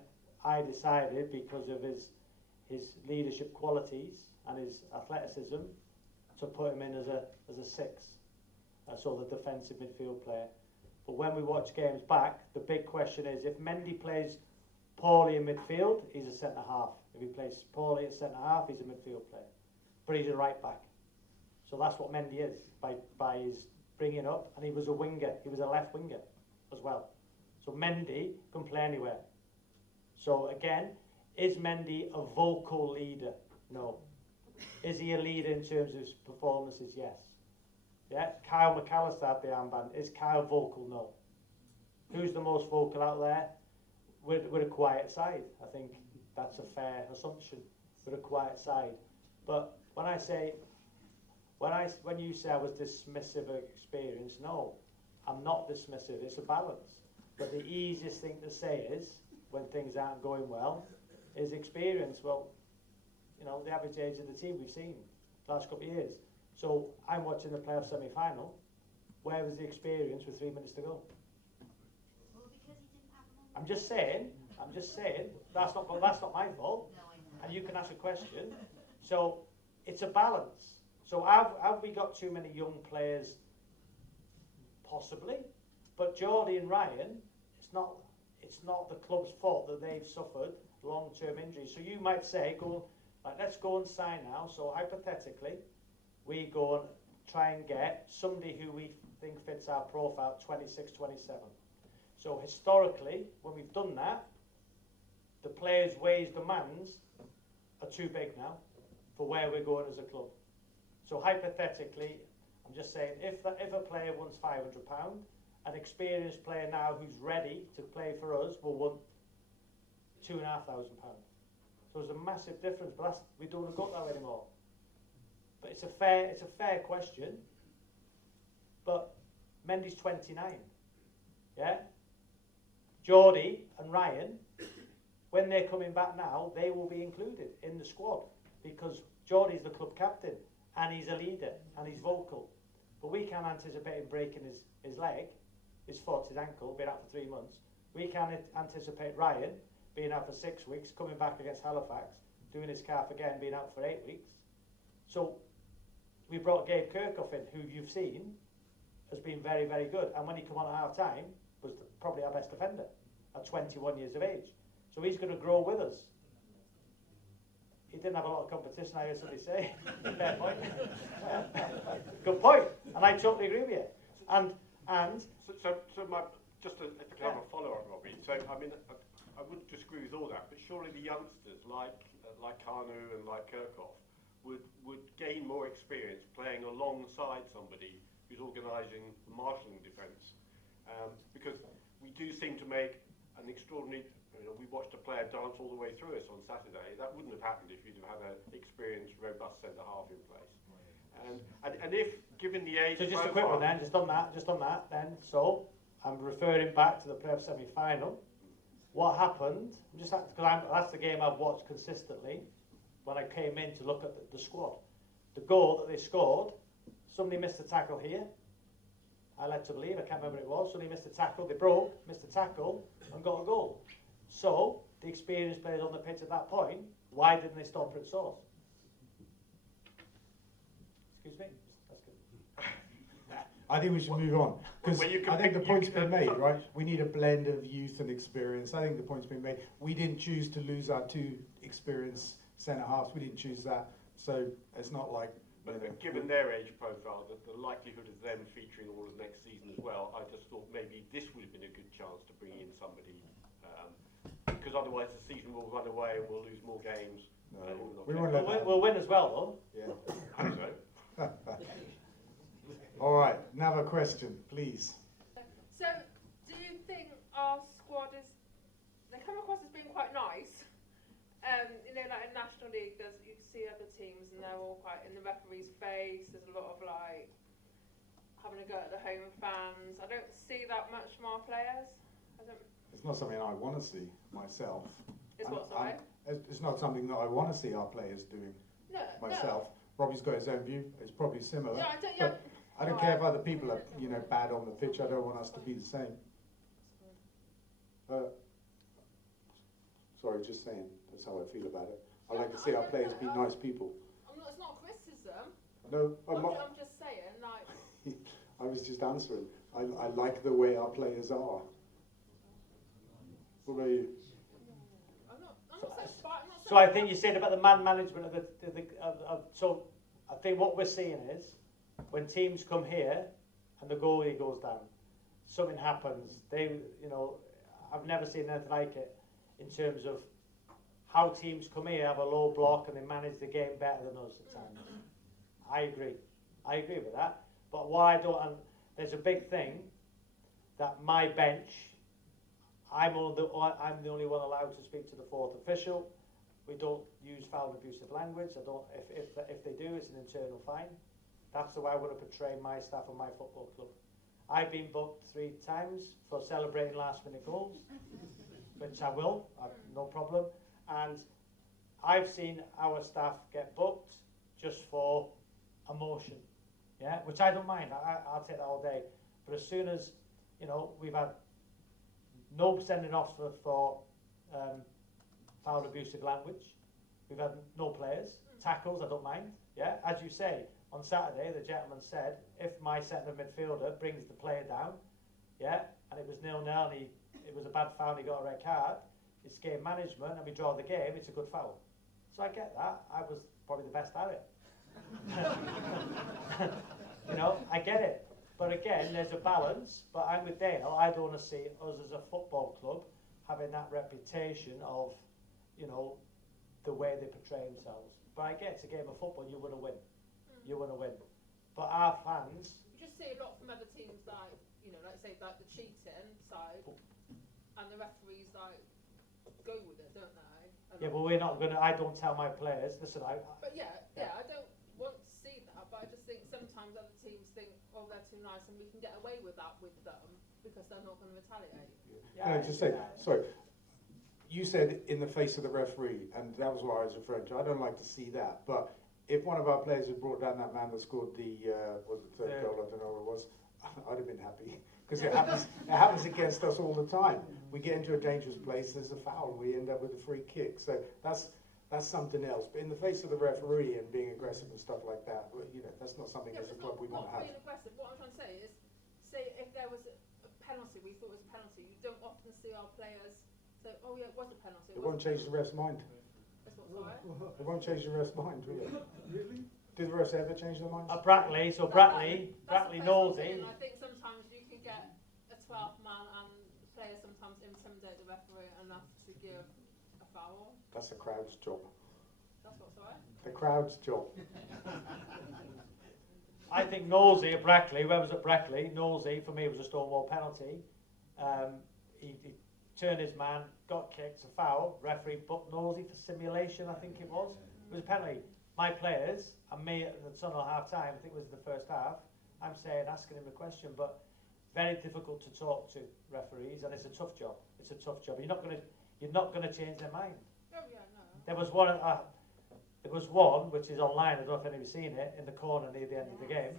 I decided, because of his leadership qualities and his athleticism, to put him in as a 6, so the defensive midfield player. But when we watch games back, the big question is, if Mendy plays poorly in midfield, he's a centre half. If he plays poorly at centre half, he's a midfield player. But he's a right back. So that's what Mendy is by his bringing up, and he was a winger. He was a left winger as well. So Mendy can play anywhere. So again, is Mendy a vocal leader? No. Is he a leader in terms of his performances? Yes. Yeah. Kyle McAllister had the armband. Is Kyle vocal? No. Who's the most vocal out there? We're a quiet side. I think that's a fair assumption. We're a quiet side. But when you say I was dismissive of experience, no, I'm not dismissive. It's a balance. But the easiest thing to say is, when things aren't going well, is experience. Well, you know, the average age of the team we've seen the last couple of years. So I'm watching the playoff semi-final. Where was the experience with 3 minutes to go? Well, because he didn't have them on. I'm just saying, that's not my fault. And you can ask a question. So it's a balance. So have we got too many young players? Possibly. But Geordie and Ryan, it's not the club's fault that they've suffered long-term injuries. So you might say, let's go and sign now. So hypothetically, we go and try and get somebody who we think fits our profile, 26, 27. So historically, when we've done that, the players' wage demands are too big now for where we're going as a club. So hypothetically, I'm just saying, if a player wants £500, an experienced player now who's ready to play for us will want £2,500. So there's a massive difference, but we don't got that anymore. But it's a fair question. But Mendy's 29, yeah. Geordie and Ryan, when they're coming back now, they will be included in the squad because Geordie's the club captain and he's a leader and he's vocal. But we can't anticipate him breaking his leg, his foot, his ankle, being out for 3 months. We can't anticipate Ryan being out for 6 weeks, coming back against Halifax, doing his calf again, being out for 8 weeks. So we brought Gabe Kirkhoff in, who you've seen has been very, very good. And when he came on at half-time, was probably our best defender at 21 years of age. So he's going to grow with us. He didn't have a lot of competition, I heard somebody say. Fair point. Good point. And I totally agree with you. And just to kind of follow on, Robbie. So I mean, I wouldn't disagree with all that, but surely the youngsters like Kanu and like Kirkhoff would gain more experience playing alongside somebody who's organising the marshalling defence, because we do seem to make an extraordinary. We watched a player dance all the way through us on Saturday. That wouldn't have happened if you'd have had an experienced, robust centre half in place. And if, given the age, so just a quick one then, just on that then. So I'm referring back to the playoff semi-final. What happened? Because that's the game I've watched consistently. When I came in to look at the squad, the goal that they scored, somebody missed a tackle here, I led to believe, I can't remember what it was, so he missed a tackle, they broke, missed a tackle, and got a goal. So, the experienced players on the pitch at that point, why didn't they stop for its source? Excuse me? That's good. I think we should move on, because Well, you can I think the pick- point's you been can- made, right? We need a blend of youth and experience. I think the point's been made. We didn't choose to lose our 2 experienced centre-halves. We didn't choose that. So it's not like... But given their age profile, the likelihood of them featuring all of next season as well, I just thought maybe this would have been a good chance to bring in somebody, because otherwise the season will run away and we'll lose more games. No, and we'll not we get- won't let that. We'll win as well, though. Yeah. Hope so. All right, another question, please. So, do you think our squad is, they come across as being quite nice? You know, like in National League, you see other teams and they're all quite in the referee's face. There's a lot of like having a go at the home fans. I don't see that much from our players. It's not something I want to see myself. It's what, sorry? It's not something that I want to see our players doing No, myself. Robbie's got his own view. It's probably similar. Yeah, I don't, but I don't care if other people are, you know, bad on the pitch. I don't want us to be the same. Sorry, just saying. That's how I feel about it. I like to see our players be nice people. it's not criticism. No, I'm just saying, like. I was just answering. I like the way our players are. What about you? I'm not saying bad, I'm not So I think you said about the man management of so I think what we're seeing is when teams come here and the goalie goes down, something happens. I've never seen anything like it in terms of how teams come here, have a low block, and they manage the game better than us at times. I agree with that. But why there's a big thing that my bench, I'm the only one allowed to speak to the 4th official. We don't use foul and abusive language. If they do, it's an internal fine. That's the way I want to portray my staff and my football club. I've been booked 3 times for celebrating last-minute goals, which I will, no problem. And I've seen our staff get booked just for emotion, yeah, which I don't mind. I'll take that all day. But as soon as, we've had no sending offs for foul abusive language, we've had no players, tackles, I don't mind, yeah. As you say, on Saturday, the gentleman said, if my centre midfielder brings the player down, yeah, and it was 0-0 and it was a bad foul and he got a red card, it's game management and we draw the game, it's a good foul. So I get that. I was probably the best at it. I get it. But again, there's a balance. But I'm with Dale. I don't want to see us as a football club having that reputation of, the way they portray themselves. But I get it's a game of football. You want to win. You want to win. But our fans. You just see a lot from other teams, like say like the cheating side, and the referees go with it, don't they? Yeah, but we're not going to. I don't tell my players. Listen, But yeah, I don't want to see that. But I just think sometimes other teams think, oh, they're too nice, and we can get away with that with them because they're not going to retaliate. Can I just say, sorry, you said in the face of the referee, and that was what I was referring to. I don't like to see that, but if one of our players had brought down that man that scored the third goal, I don't know what it was, I'd have been happy. Because it happens against us all the time. We get into a dangerous place, there's a foul, we end up with a free kick. So that's something else. But in the face of the referee and being aggressive and stuff like that, that's not something as a club we want to have. Being aggressive. What I'm trying to say is, say if there was a penalty, we thought it was a penalty, you don't often see our players say, oh yeah, it was a penalty. It won't change the ref's mind. That's what, sorry? It won't change the ref's mind, will it? Really? Did the refs ever change their minds? Brackley knows it. I think sometimes you can get a 12th man and the players sometimes intimidate the referee enough to give a foul. That's the crowd's job. That's what, sorry? The crowd's job. I think Nosey at Brackley, whoever's at Brackley, Nosey for me was a stonewall penalty. He turned his man, got kicked, a foul. Referee booked Nosey for simulation, I think it was. It was a penalty. My players and me at the tunnel half time, I think it was the first half, I'm saying, asking him a question, but very difficult to talk to referees, and it's a tough job. It's a tough job. You're not going to change their mind. Oh yeah, no. There was one which is online. I don't know if anybody's seen it in the corner near the end of the game.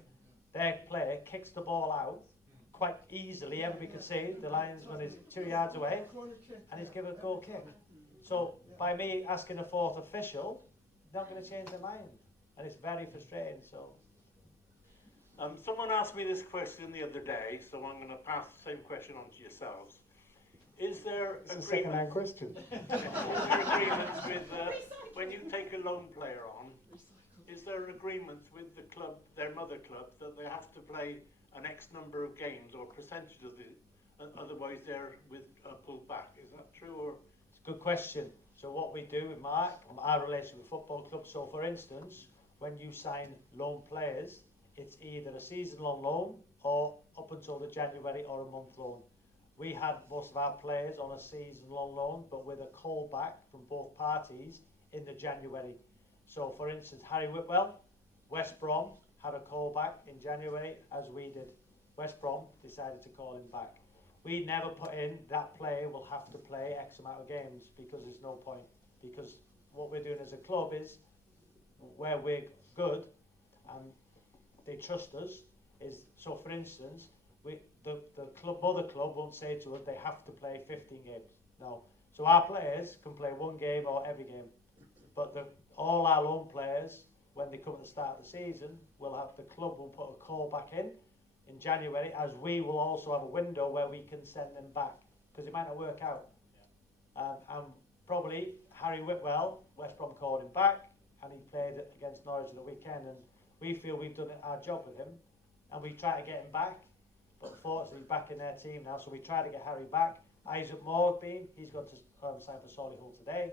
Their player kicks the ball out, quite easily, everybody can see the linesman is 2 yards away, and he's given a goal kick. So by me asking a fourth official, not going to change their mind, and it's very frustrating. So. Someone asked me this question the other day, so I'm going to pass the same question on to yourselves. Is there It's a second-hand question. is there agreements with when you take a loan player on? Is there an agreement with the club, their mother club, that they have to play an X number of games or percentage of it, otherwise they're pulled back? Is that true? Or It's a good question. So what we do with Mark, our relation with football clubs. So for instance, when you sign loan players, it's either a season-long loan or up until the January or a month loan. We had most of our players on a season-long loan, but with a callback from both parties in the January. So, for instance, Harry Whitwell, West Brom had a callback in January, as we did. West Brom decided to call him back. We never put in that player will have to play X amount of games, because there's no point. Because what we're doing as a club is, where we're good and they trust us, is, so for instance, the club, mother club won't say to us they have to play 15 games. No. So our players can play one game or every game. But all our loan players, when they come at the start of the season, the club will put a call back in January, as we will also have a window where we can send them back, because it might not work out. And probably Harry Whitwell, West Brom called him back, and he played against Norwich at the weekend, and we feel we've done our job with him, and we try to get him back, but unfortunately he's back in their team now, so we try to get Harry back. Isaac Moore he's got to sign for Solihull today.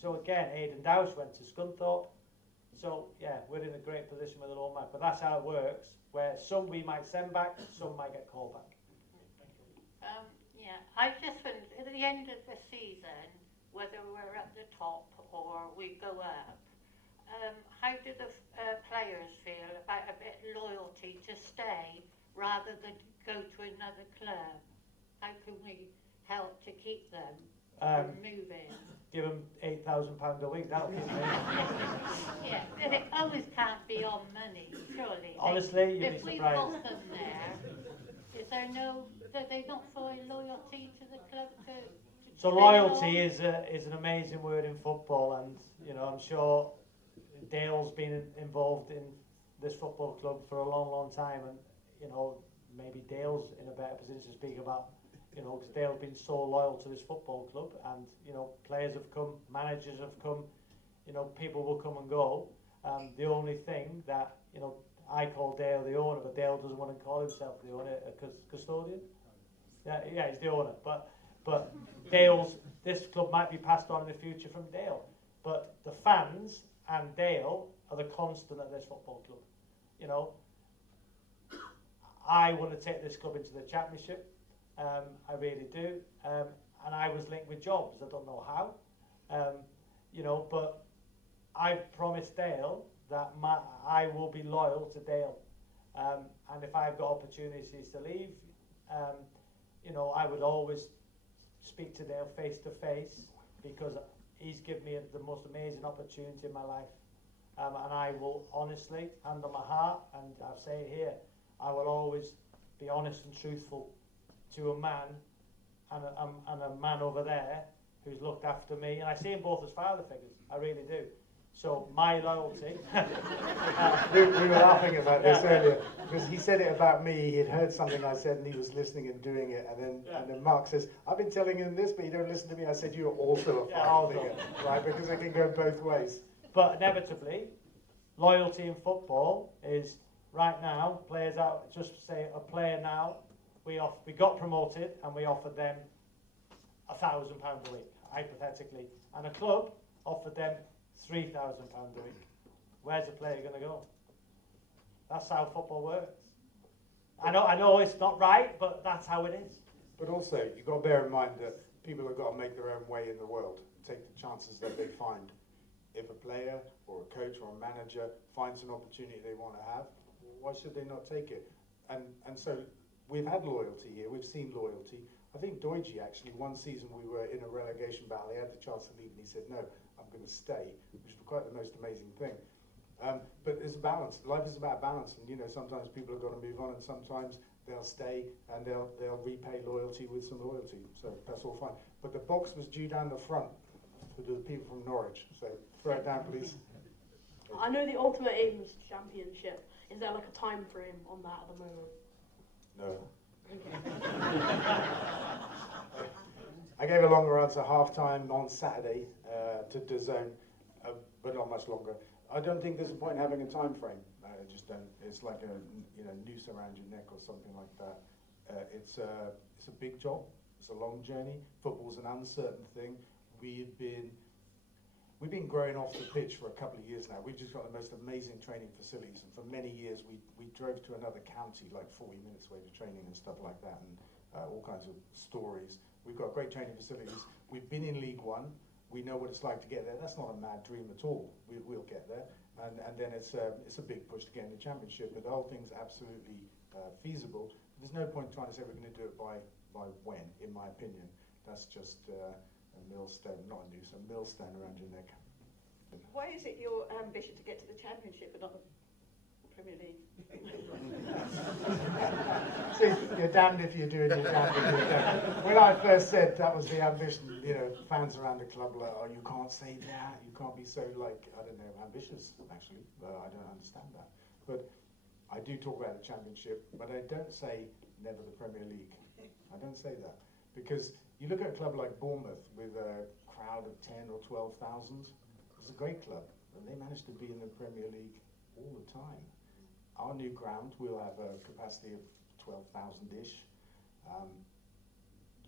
So again, Aidan Dowse went to Scunthorpe. So yeah, we're in a great position with the loan mark, but that's how it works, where some we might send back, some might get called back. Yeah, I just wondered, at the end of the season, whether we're at the top or we go up, how do the players feel about a bit of loyalty to stay rather than go to another club? How can we help to keep them from moving? Give them £8,000 a week, that'll keep them. Yeah, and it always can't be on money, surely. Honestly, you'd be surprised. If we've got them there, is there no, do they not feel loyalty to the club to So loyalty is an amazing word in football, and you know, I'm sure Dale's been involved in this football club for a long, long time, and you know, maybe Dale's in a better position to speak about, you know, because Dale's been so loyal to this football club, and you know, players have come, managers have come, you know, people will come and go. The only thing that, you know, I call Dale the owner, but Dale doesn't want to call himself the owner, a custodian. Yeah, he's the owner, but this club might be passed on in the future from Dale, but the fans and Dale are the constant at this football club. You know, I want to take this club into the championship. I really do, and I was linked with jobs. I don't know how, you know, but I've promised Dale that I will be loyal to Dale, and if I've got opportunities to leave, you know, I would always speak to Dale face to face, because he's given me the most amazing opportunity in my life, and I will honestly, hand on my heart, and I say it here, I will always be honest and truthful to a man and a man over there who's looked after me, and I see them both as father figures. I really do. So my loyalty. We were laughing about this earlier, because he said it about me. He had heard something I said and he was listening and doing it, and then Mark says, "I've been telling him this, but you don't listen to me." I said, "You're also a father figure, right? Because it can go both ways." But inevitably, loyalty in football is right now. Players out. Just say a player now. We got promoted and we offered them £1,000 a week, hypothetically, and a club offered them £3,000 a week. Where's the player going to go? That's how football works. I know it's not right, but that's how it is. But also, you've got to bear in mind that people have got to make their own way in the world, take the chances that they find. If a player or a coach or a manager finds an opportunity they want to have, why should they not take it? And so we've had loyalty here, we've seen loyalty. I think Deutsche actually, one season we were in a relegation battle, he had the chance to leave and he said, "No, I'm going to stay," which was quite the most amazing thing. But it's a balance. Life is about balance, and sometimes people have got to move on, and sometimes they'll stay and they'll repay loyalty with some loyalty. So that's all fine. But the box was due down the front for the people from Norwich. So throw it down, please. I know the Ultimate Aims Championship. Is there like a time frame on that at the moment? No. Okay. I gave a longer answer, half-time on Saturday to DAZN, but not much longer. I don't think there's a point in having a time frame. I just don't. It's like a noose around your neck or something like that. It's a big job. It's a long journey. Football's an uncertain thing. We've been growing off the pitch for a couple of years now. We've just got the most amazing training facilities, and for many years we drove to another county, like 40 minutes away to training and stuff like that, and all kinds of stories. We've got great training facilities. We've been in League One. We know what it's like to get there. That's not a mad dream at all. We'll get there, and then it's a big push to get in the Championship. But the whole thing's absolutely feasible. There's no point trying to say we're going to do it by when, in my opinion. That's just a millstone, not a noose, a millstone around your neck. Why is it your ambition to get to the Championship but not the Premier League? See, you're damned if you do and you're damned if you don't. When I first said that was the ambition, fans around the club were like, oh, you can't say that, you can't be so, I don't know, ambitious, actually. I don't understand that. But I do talk about the Championship, but I don't say never the Premier League. I don't say that. Because you look at a club like Bournemouth with a crowd of 10 or 12,000, it's a great club, and they managed to be in the Premier League all the time. Our new ground will have a capacity of 12,000-ish.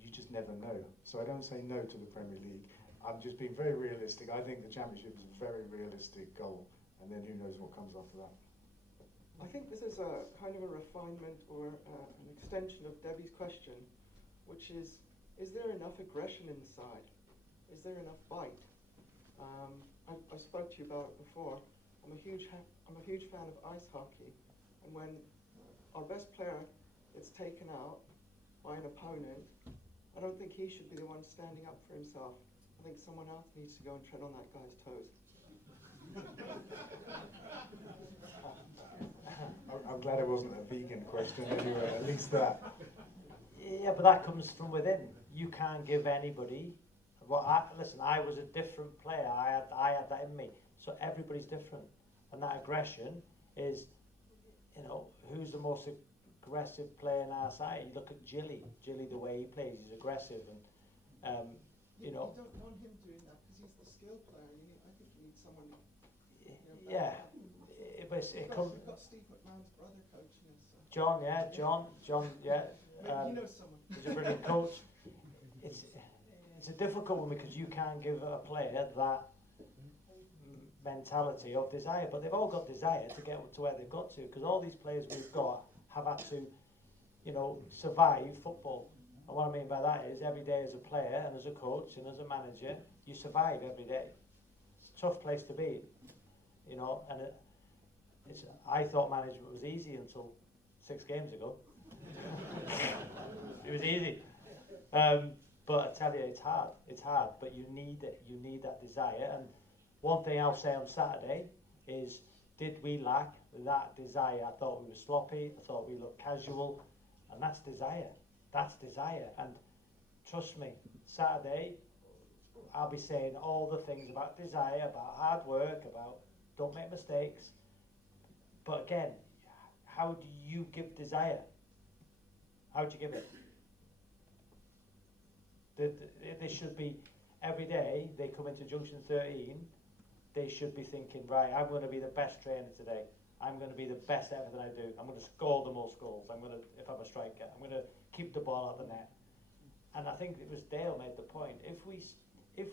You just never know. So I don't say no to the Premier League. I'm just being very realistic. I think the Championship is a very realistic goal, and then who knows what comes after that. I think this is a kind of a refinement or an extension of Debbie's question, which is there enough aggression inside? Is there enough bite? I spoke to you about it before. I'm a huge fan of ice hockey, and when our best player gets taken out by an opponent, I don't think he should be the one standing up for himself. I think someone else needs to go and tread on that guy's toes. I'm glad it wasn't a vegan question anyway, at least that. Yeah, but that comes from within. You can't give anybody. Listen, I was a different player. I had that in me. So everybody's different, and that aggression is, who's the most aggressive player in our side? You look at Gilly, the way he plays, he's aggressive, and You don't want him doing that because he's the skill player. I think you need someone. Yeah, but it comes. We've got Steve McMahon's brother coaching us. So. John, yeah. Maybe you know someone. He's a brilliant coach. It's a difficult one because you can't give a player that mentality of desire, but they've all got desire to get to where they've got to, because all these players we've got have had to, survive football. And what I mean by that is every day as a player and as a coach and as a manager, you survive every day. It's a tough place to be, and I thought management was easy until 6 games ago. It was easy. But I tell you, it's hard, but you need it. You need that desire. And one thing I'll say on Saturday is, did we lack that desire? I thought we were sloppy. I thought we looked casual. And that's desire. That's desire. And trust me, Saturday, I'll be saying all the things about desire, about hard work, about don't make mistakes. But again, how do you give desire? How do you give it? They should be, every day they come into Junction 13, they should be thinking, right, I'm going to be the best trainer today. I'm going to be the best at everything I do. I'm going to score the most goals. If I'm a striker, I'm going to keep the ball out of the net. And I think it was Dale made the point. If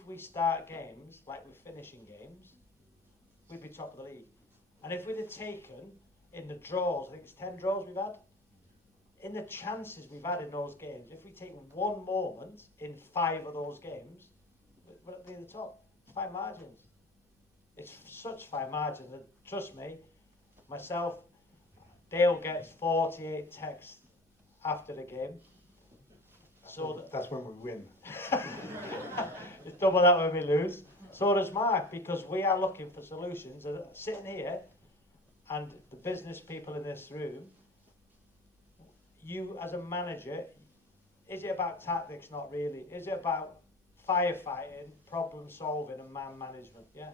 we start games like we're finishing games, we'd be top of the league. And if we'd have taken in the draws, I think it's 10 draws we've had, in the chances we've had in those games, if we take one moment in 5 of those games, we're at the top. It's fine margins. It's such fine margins that, trust me, myself, Dale gets 48 texts after the game. That's when we win. It's double that when we lose. So So does Mark, because we are looking for solutions. And sitting here, and the business people in this room, you as a manager, is it about tactics? Not really. Is it about firefighting, problem solving, and man management? Yeah.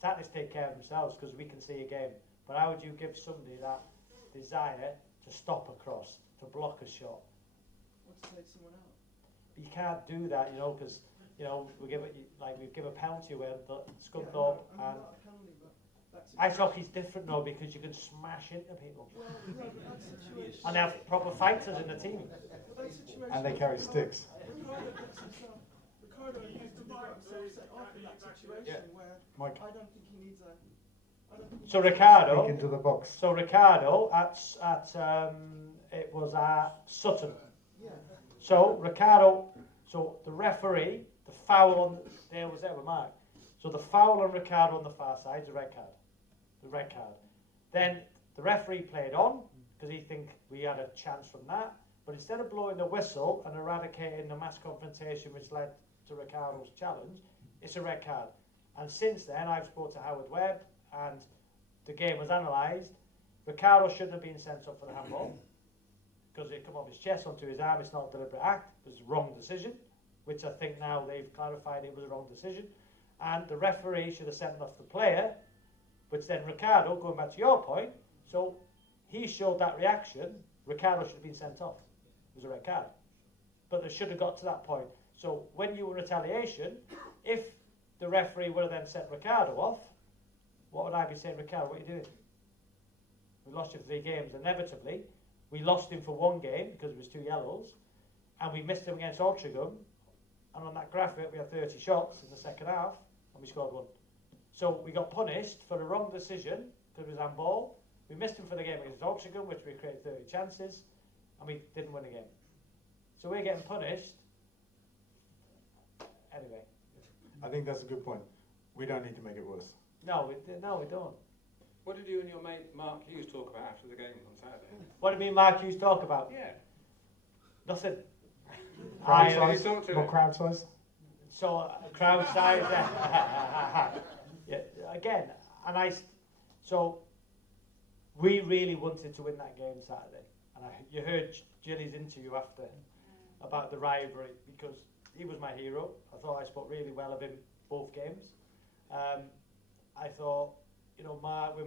Tactics take care of themselves because we can see a game. But how would you give somebody that desire to stop a cross, to block a shot? Want to take someone out? You can't do that, you know, because we give a penalty where the Scunthorpe Yeah, and not a penalty, but that's ice hockey's different though because you can smash into people. Well, no, but that situation. And they have proper fighters in the team. But that situation And they carry sticks. Ricardo used to got himself set off in that situation where Mike. I don't think he needs a. I don't think he So needs Ricardo, Speak into the box. so Ricardo it was at Sutton. Yeah. So Ricardo, so the referee, the foul on there was there with Mark. So the foul on Ricardo on the far side is a red card. The red card. Then the referee played on because he think we had a chance from that. But instead of blowing the whistle and eradicating the mass confrontation which led to Ricardo's challenge, it's a red card. And since then I've spoken to Howard Webb and the game was analysed. Ricardo shouldn't have been sent off for the handball because it come off his chest onto his arm. It's not a deliberate act. It was a wrong decision, which I think now they've clarified it was a wrong decision. And the referee should have sent off the player, which then Ricardo, going back to your point, so he showed that reaction. Ricardo should have been sent off. It was a red card. But they should have got to that point. So when you were in retaliation, if the referee would have then sent Ricardo off, what would I be saying, Ricardo, what are you doing? We lost you 3 games. Inevitably, we lost him for 1 game because it was 2 yellows, and we missed him against Altrincham, and on that graphic we had 30 shots in the second half, and we scored 1. So we got punished for a wrong decision because it was handball. We missed him for the game against Altrincham, which we created 30 chances, and we didn't win a game. So we're getting punished. Anyway. I think that's a good point. We don't need to make it worse. No, we don't. What did you and your mate Mark Hughes talk about after the game on Saturday? What did me and Mark Hughes talk about? Yeah. Nothing. Crowd I- size? More crowd size? So crowd size. Yeah, again, so we really wanted to win that game Saturday, and you heard Gilly's interview after about the rivalry because he was my hero. I thought I spoke really well of him both games. I thought,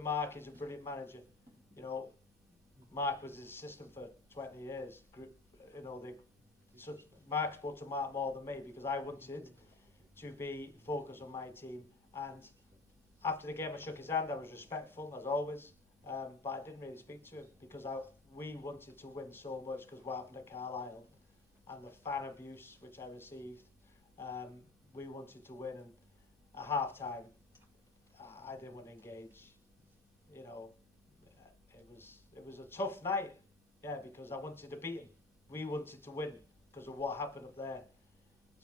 Mark is a brilliant manager. Mark was his assistant for 20 years. Mark spoke to Mark more than me because I wanted to be focused on my team. And after the game, I shook his hand. I was respectful as always, but I didn't really speak to him because we wanted to win so much because what happened at Carlisle and the fan abuse which I received. We wanted to win, and at half time, I didn't want to engage. It was a tough night, because I wanted to beat him. We wanted to win because of what happened up there.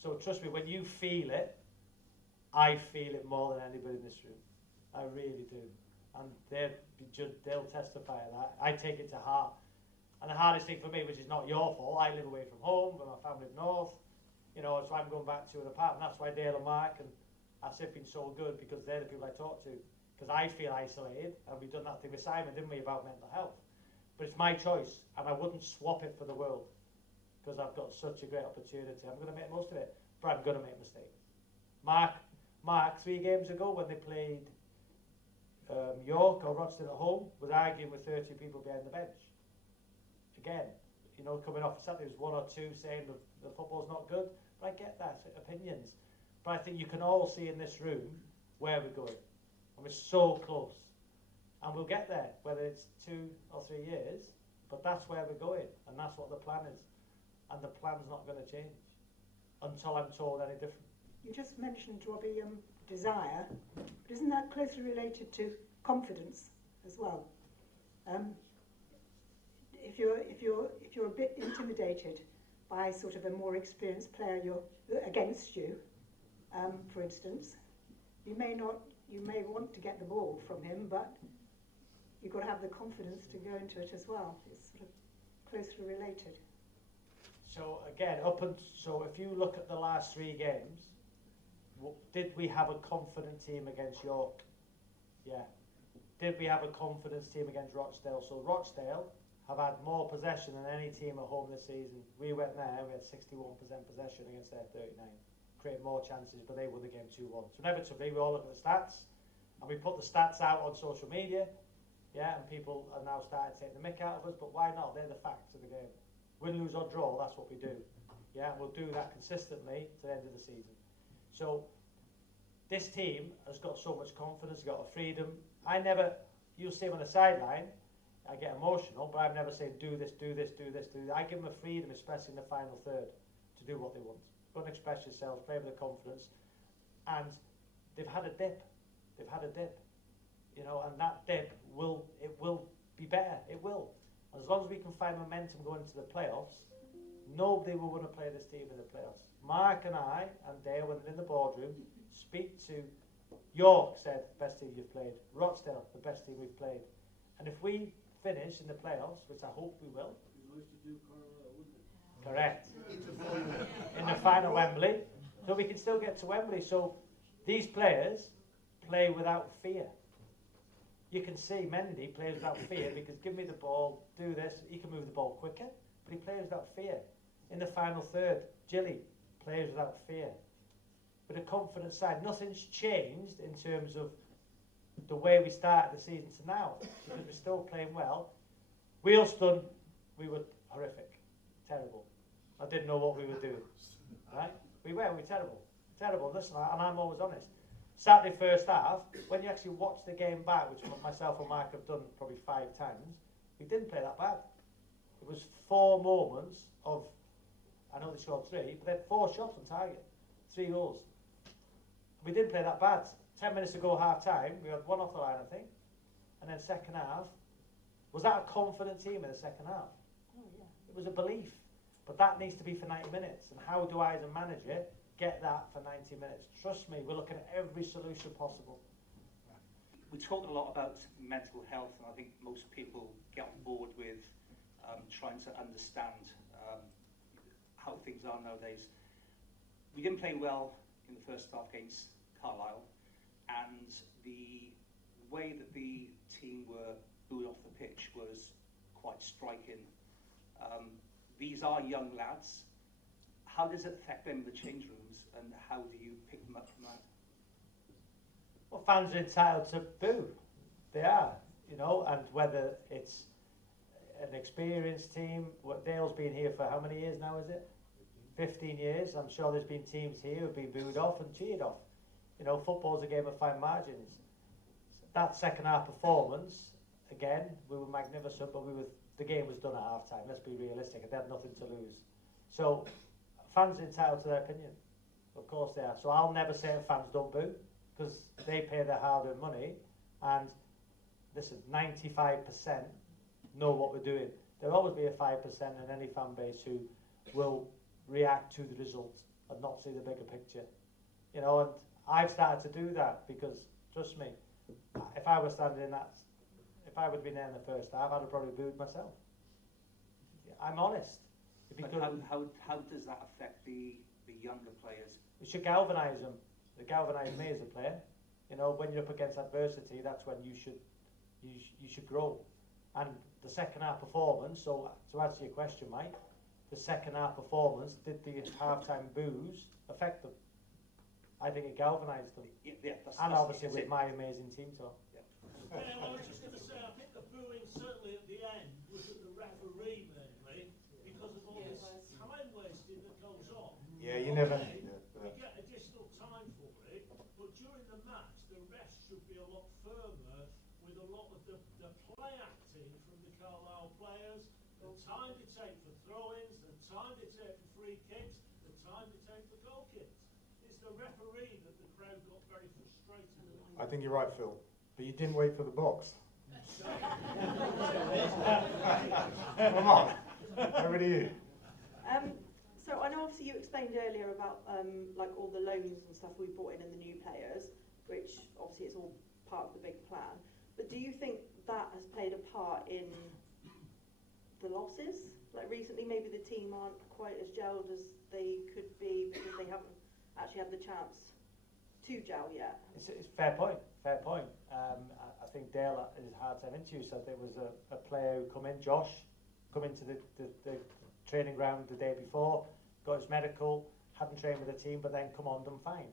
So trust me, when you feel it, I feel it more than anybody in this room. I really do, and they'll testify to that. I take it to heart, and the hardest thing for me, which is not your fault, I live away from home, but my family up north. So I'm going back to an apartment. That's why Dale and Mark and Asif been so good because they're the people I talk to. Because I feel isolated, and we've done that thing with Simon, didn't we, about mental health? But it's my choice, and I wouldn't swap it for the world because I've got such a great opportunity. I'm going to make most of it, but I'm going to make mistakes. Mark 3 games ago when they played York or Rochdale at home was arguing with 30 people behind the bench. Again, coming off a Saturday, there was 1 or 2 saying the football's not good. But I get that, opinions. But I think you can all see in this room where we're going. And we're so close. And we'll get there, whether it's 2 or 3 years. But that's where we're going. And that's what the plan is. And the plan's not going to change until I'm told any different. You just mentioned, Robbie, desire. But isn't that closely related to confidence as well? If you're a bit intimidated by sort of a more experienced player against you, for instance, you may want to get the ball from him, but you've got to have the confidence to go into it as well. It's sort of closely related. So again, so if you look at the last 3 games, Did we have a confident team against York? Yeah. Did we have a confidence team against Rochdale? So Rochdale have had more possession than any team at home this season. We went there, we had 61% possession against their 39. Created more chances, but they won the game 2-1. So inevitably, we all look at the stats, and we put the stats out on social media, yeah, and people are now starting to take the mick out of us, but why not? They're the facts of the game. Win, lose or draw, that's what we do. Yeah, and we'll do that consistently to the end of the season. So this team has got so much confidence, got a freedom. You'll see them on the sideline, I get emotional, but I've never said do this, do this, do this, do that. I give them a freedom, especially in the final third, to do what they want. Go and express yourselves, play with the confidence. And they've had a dip. They've had a dip. You know, and that dip will be better. It will. As long as we can find momentum going into the playoffs, nobody will want to play this team in the playoffs. Mark and I and Dale, when they're in the boardroom, speak to York, said, best team you've played. Rochdale, the best team we've played. And if we finish in the playoffs, which I hope we will, correct, in the final Wembley, so we can still get to Wembley. So these players play without fear. You can see Mendy plays without fear because give me the ball, do this, he can move the ball quicker, but he plays without fear. In the final third, Gilly plays without fear. With a confident side, nothing's changed in terms of the way we started the season to now, because we're still playing well. Wealdstone, we were horrific, terrible. I didn't know what we were doing, right? We were terrible. Listen, and I'm always honest. Saturday first half, when you actually watch the game back, which myself and Mark have done probably 5 times, we didn't play that bad. It was 4 moments of, I know they scored 3, but they had 4 shots on target, 3 goals. We didn't play that bad. 10 minutes to go half time, we had 1 off the line, I think. And then second half, was that a confident team in the second half? Oh, yeah. It was a belief. But that needs to be for 90 minutes. And how do I, as a manager, get that for 90 minutes? Trust me, we're looking at every solution possible. We talk a lot about mental health, and I think most people get on board with trying to understand how things are nowadays. We didn't play well in the first half against Carlisle, and the way that the team were booed off the pitch was quite striking. These are young lads. How does it affect them in the change rooms, and how do you pick them up from that? Well, fans are entitled to boo. They are, you know, and whether it's an experienced team, Dale's been here for how many years now, is it? 15 years. I'm sure there's been teams here who've been booed off and cheered off. You know, football's a game of fine margins. That second half performance, again, we were magnificent, but the game was done at half time. Let's be realistic. They had nothing to lose. So fans are entitled to their opinion. Of course they are. So I'll never say fans don't boo, because they pay their hard-earned money, and listen, 95% know what we're doing. There'll always be a 5% in any fan base who will react to the result and not see the bigger picture. You know, and I've started to do that because, trust me, if I was standing in that, if I would have been there in the first half, I'd have probably booed myself. I'm honest. But how does that affect the younger players? We should galvanise them. They galvanise me as a player. You know, when you're up against adversity, that's when you should grow. And the second half performance, so to answer your question, Mike, the second half performance, did the half-time boos affect them? I think it galvanised them. Yeah, and obviously with my amazing team talk. Yeah, well, I was just going to say, I think the booing certainly at the end was at the referee mainly, because of all this time wasting that goes on. Yeah, you never... We get additional time for it, but during the match, the refs should be a lot firmer with a lot of the play acting from the Carlisle players, the time they take for throw-ins, the time they take for free kicks, the time they take for goal kicks. It's the referee that the crowd got very frustrated with. I think you're right, Phil. But you didn't wait for the box. Come on. Over to you. So I know obviously you explained earlier about like all the loans and stuff we brought in the new players, which obviously is all part of the big plan. But do you think that has played a part in the losses? Like recently, maybe the team aren't quite as gelled as they could be because they haven't actually had the chance to gel yet? It's fair point, fair point. I think Dale is hard to have into, so there was a player who come in, Josh, come into the training ground the day before, got his medical, hadn't trained with the team, but then come on done fine.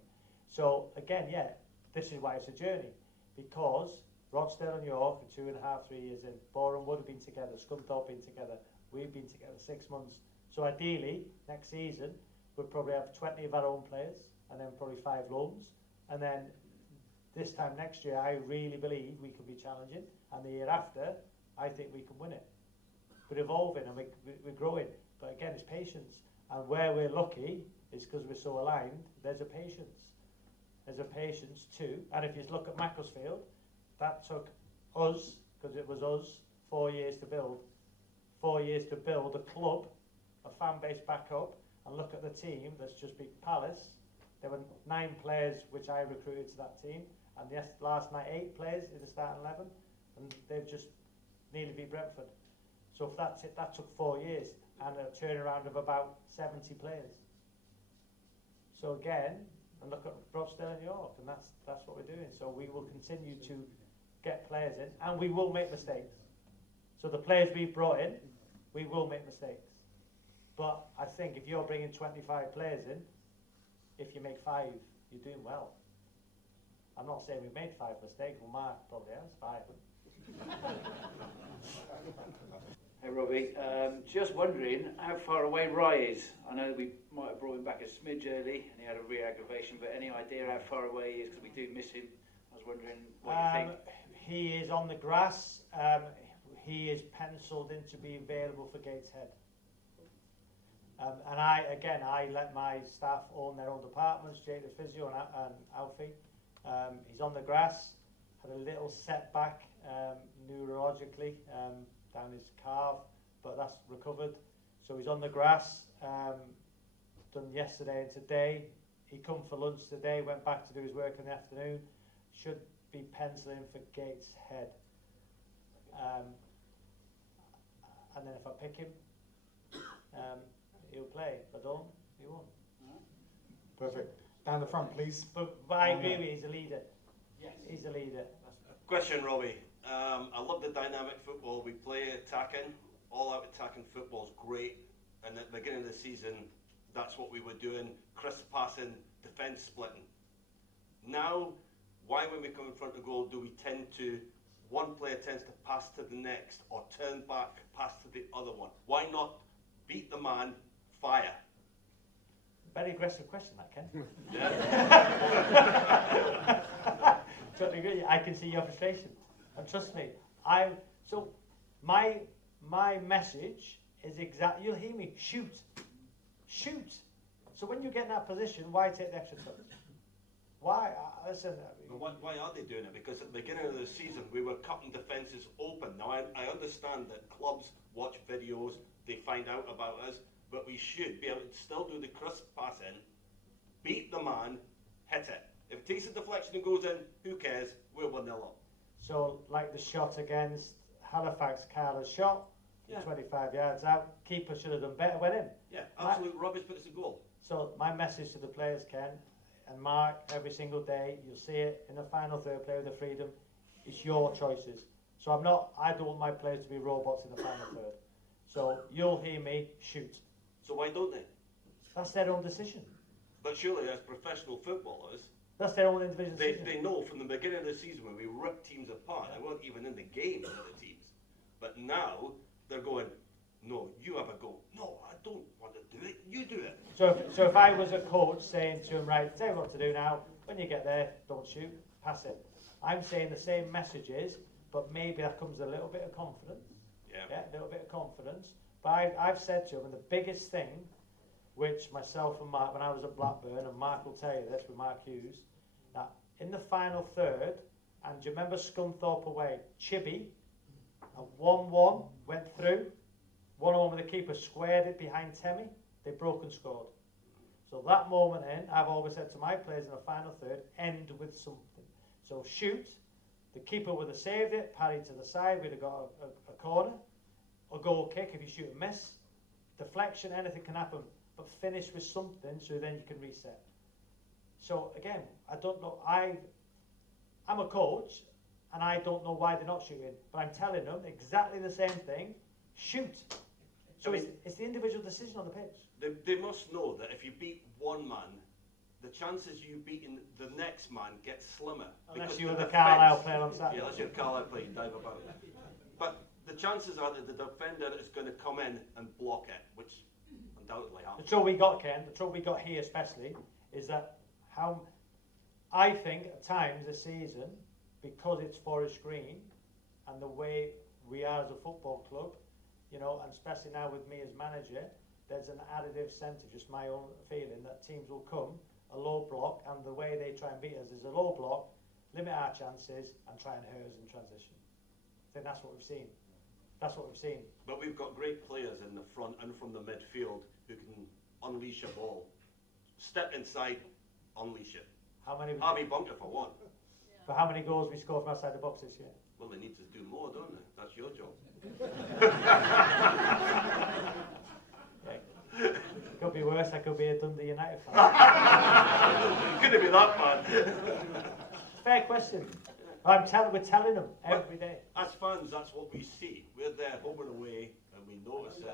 So again, yeah, this is why it's a journey, because Rochdale and York are 2.5, 3 years in, Boreham would have been together, Scunthorpe been together, we've been together 6 months. So ideally, next season, we'll probably have 20 of our own players, and then probably 5 loans, and then this time next year, I really believe we can be challenging, and the year after, I think we can win it. We're evolving and we're growing, but again, it's patience. And where we're lucky is because we're so aligned, there's a patience. There's a patience too. And if you look at Macclesfield, that took us, because it was us, 4 years to build. 4 years to build a club, a fan base back up, and look at the team that's just beat Palace. There were 9 players which I recruited to that team, and yes, last night 8 players in the starting 11, and they've just nearly beat Brentford. So if that's it, that took 4 years, and a turnaround of about 70 players. So again, and look at Rochdale and York, and that's what we're doing. So we will continue to get players in, and we will make mistakes. So the players we've brought in, we will make mistakes. But I think if you're bringing 25 players in, if you make 5, you're doing well. I'm not saying we've made 5 mistakes. Well, Mark probably has 5. Hey Robbie, just wondering how far away Rye is. I know we might have brought him back a smidge early and he had a re-aggravation, but any idea how far away he is, because we do miss him. I was wondering what you think. He is on the grass. He is penciled in to be available for Gateshead. And I let my staff own their own departments, Jake the physio and Alfie. He's on the grass, had a little setback neurologically down his calf, but that's recovered. So he's on the grass, done yesterday and today. He come for lunch today, went back to do his work in the afternoon. Should be penciling for Gateshead. And then if I pick him, he'll play. If I don't, he won't. Perfect. Down the front, please. But I agree with you, he's a leader. Yes. He's a leader. Question, Robbie. I love the dynamic football. We play attacking, all-out attacking football is great. And at the beginning of the season, that's what we were doing. Crisp passing, defence splitting. Now, why when we come in front of goal do we tend to, one player tends to pass to the next or turn back, pass to the other one? Why not beat the man, fire? Very aggressive question, that, Ken. Yeah. Totally agree. I can see your frustration, and trust me, so my message is exactly. You'll hear me. Shoot. So when you get in that position, why take the extra touch? Why? Listen. But why are they doing it? Because at the beginning of the season, we were cutting defences open. Now I understand that clubs watch videos, they find out about us, but we should be able to still do the crisp passing, beat the man, hit it. If it takes a deflection and goes in, who cares? We're 1-0 up. So, like the shot against Halifax, Carla's shot, 25 yards out, keeper should have done better, went in. Yeah, absolute rubbish, but it's a goal. So, my message to the players, Ken, and Mark, every single day, you'll see it in the final third, play with the freedom, it's your choices. So I don't want my players to be robots in the final third. So, you'll hear me, shoot. So why don't they? That's their own decision. But surely as professional footballers, that's their own individual decision. They know from the beginning of the season when we ripped teams apart, they weren't even in the game, the other teams. But now, they're going, no, you have a go. No, I don't want to do it, you do it. So if I was a coach saying to him, right, tell you what to do now, when you get there, don't shoot, pass it. I'm saying the same messages, but maybe that comes a little bit of confidence. Yeah, a little bit of confidence. But I've said to him, and the biggest thing, which myself and Mark, when I was at Blackburn, and Mark will tell you this with Mark Hughes, that in the final third, and do you remember Scunthorpe away, Chibi, a 1-1 went through, 1-1 with the keeper, squared it behind Temi, they broke and scored. So that moment in, I've always said to my players in the final third, end with something. So shoot, the keeper would have saved it, parried to the side, we'd have got a corner, a goal kick if you shoot and miss, deflection, anything can happen, but finish with something so then you can reset. So again, I don't know. I'm a coach, and I don't know why they're not shooting, but I'm telling them exactly the same thing: shoot. So it's the individual decision on the pitch. They must know that if you beat one man, the chances you beating the next man get slimmer. Unless because you were the defence- Carlisle player on Saturday. Yeah, unless you're Carlisle player, you dive about it. But the chances are that the defender is going to come in and block it, which undoubtedly The happens. trouble we got, Ken, the trouble we got here especially, is that how I think at times this season, because it's Forest Green and the way we are as a football club, you know, and especially now with me as manager, there's an additive incentive, just my own feeling, that teams will come a low block, and the way they try and beat us is a low block, limit our chances, and try and hurt us in transition. I think that's what we've seen. That's what we've seen. But we've got great players in the front and from the midfield who can unleash a ball. Step inside, unleash it. How many? Harvey Bunker for one. For how many goals we scored from outside the box this year? Well, they need to do more, don't they? That's your job. Yeah. Could be worse. I could be a Dundee United fan. Couldn't be that bad. Fair question. We're telling them every day. As fans, that's what we see. We're there home and away, and we notice it.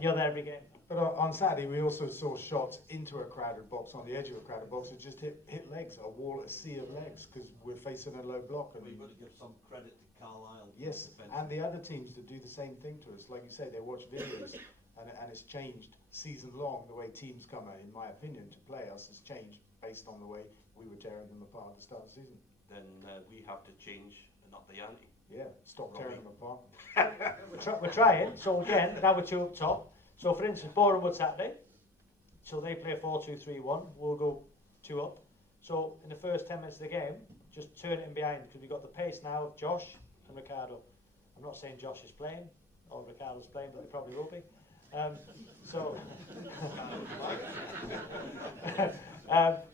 You're there every game. But on Saturday, we also saw shots into a crowded box, on the edge of a crowded box, that just hit legs, a sea of legs, because we're facing a low block. And We've got to give some credit to Carlisle. yes, and the other teams that do the same thing to us. Like you say, they watch videos, and it's changed season long. The way teams come, in my opinion, to play us has changed based on the way we were tearing them apart at the start of the season. Then we have to change and up the ante. Yeah, stop Robbie. tearing them apart. We're trying. So again, now we're two up top. So for instance, Boreham Wood Saturday. So they play 4-2-3-1. We'll go two up. So in the first 10 minutes of the game, just turn it in behind, because we've got the pace now of Josh and Ricardo. I'm not saying Josh is playing or Ricardo's playing, but he probably will be.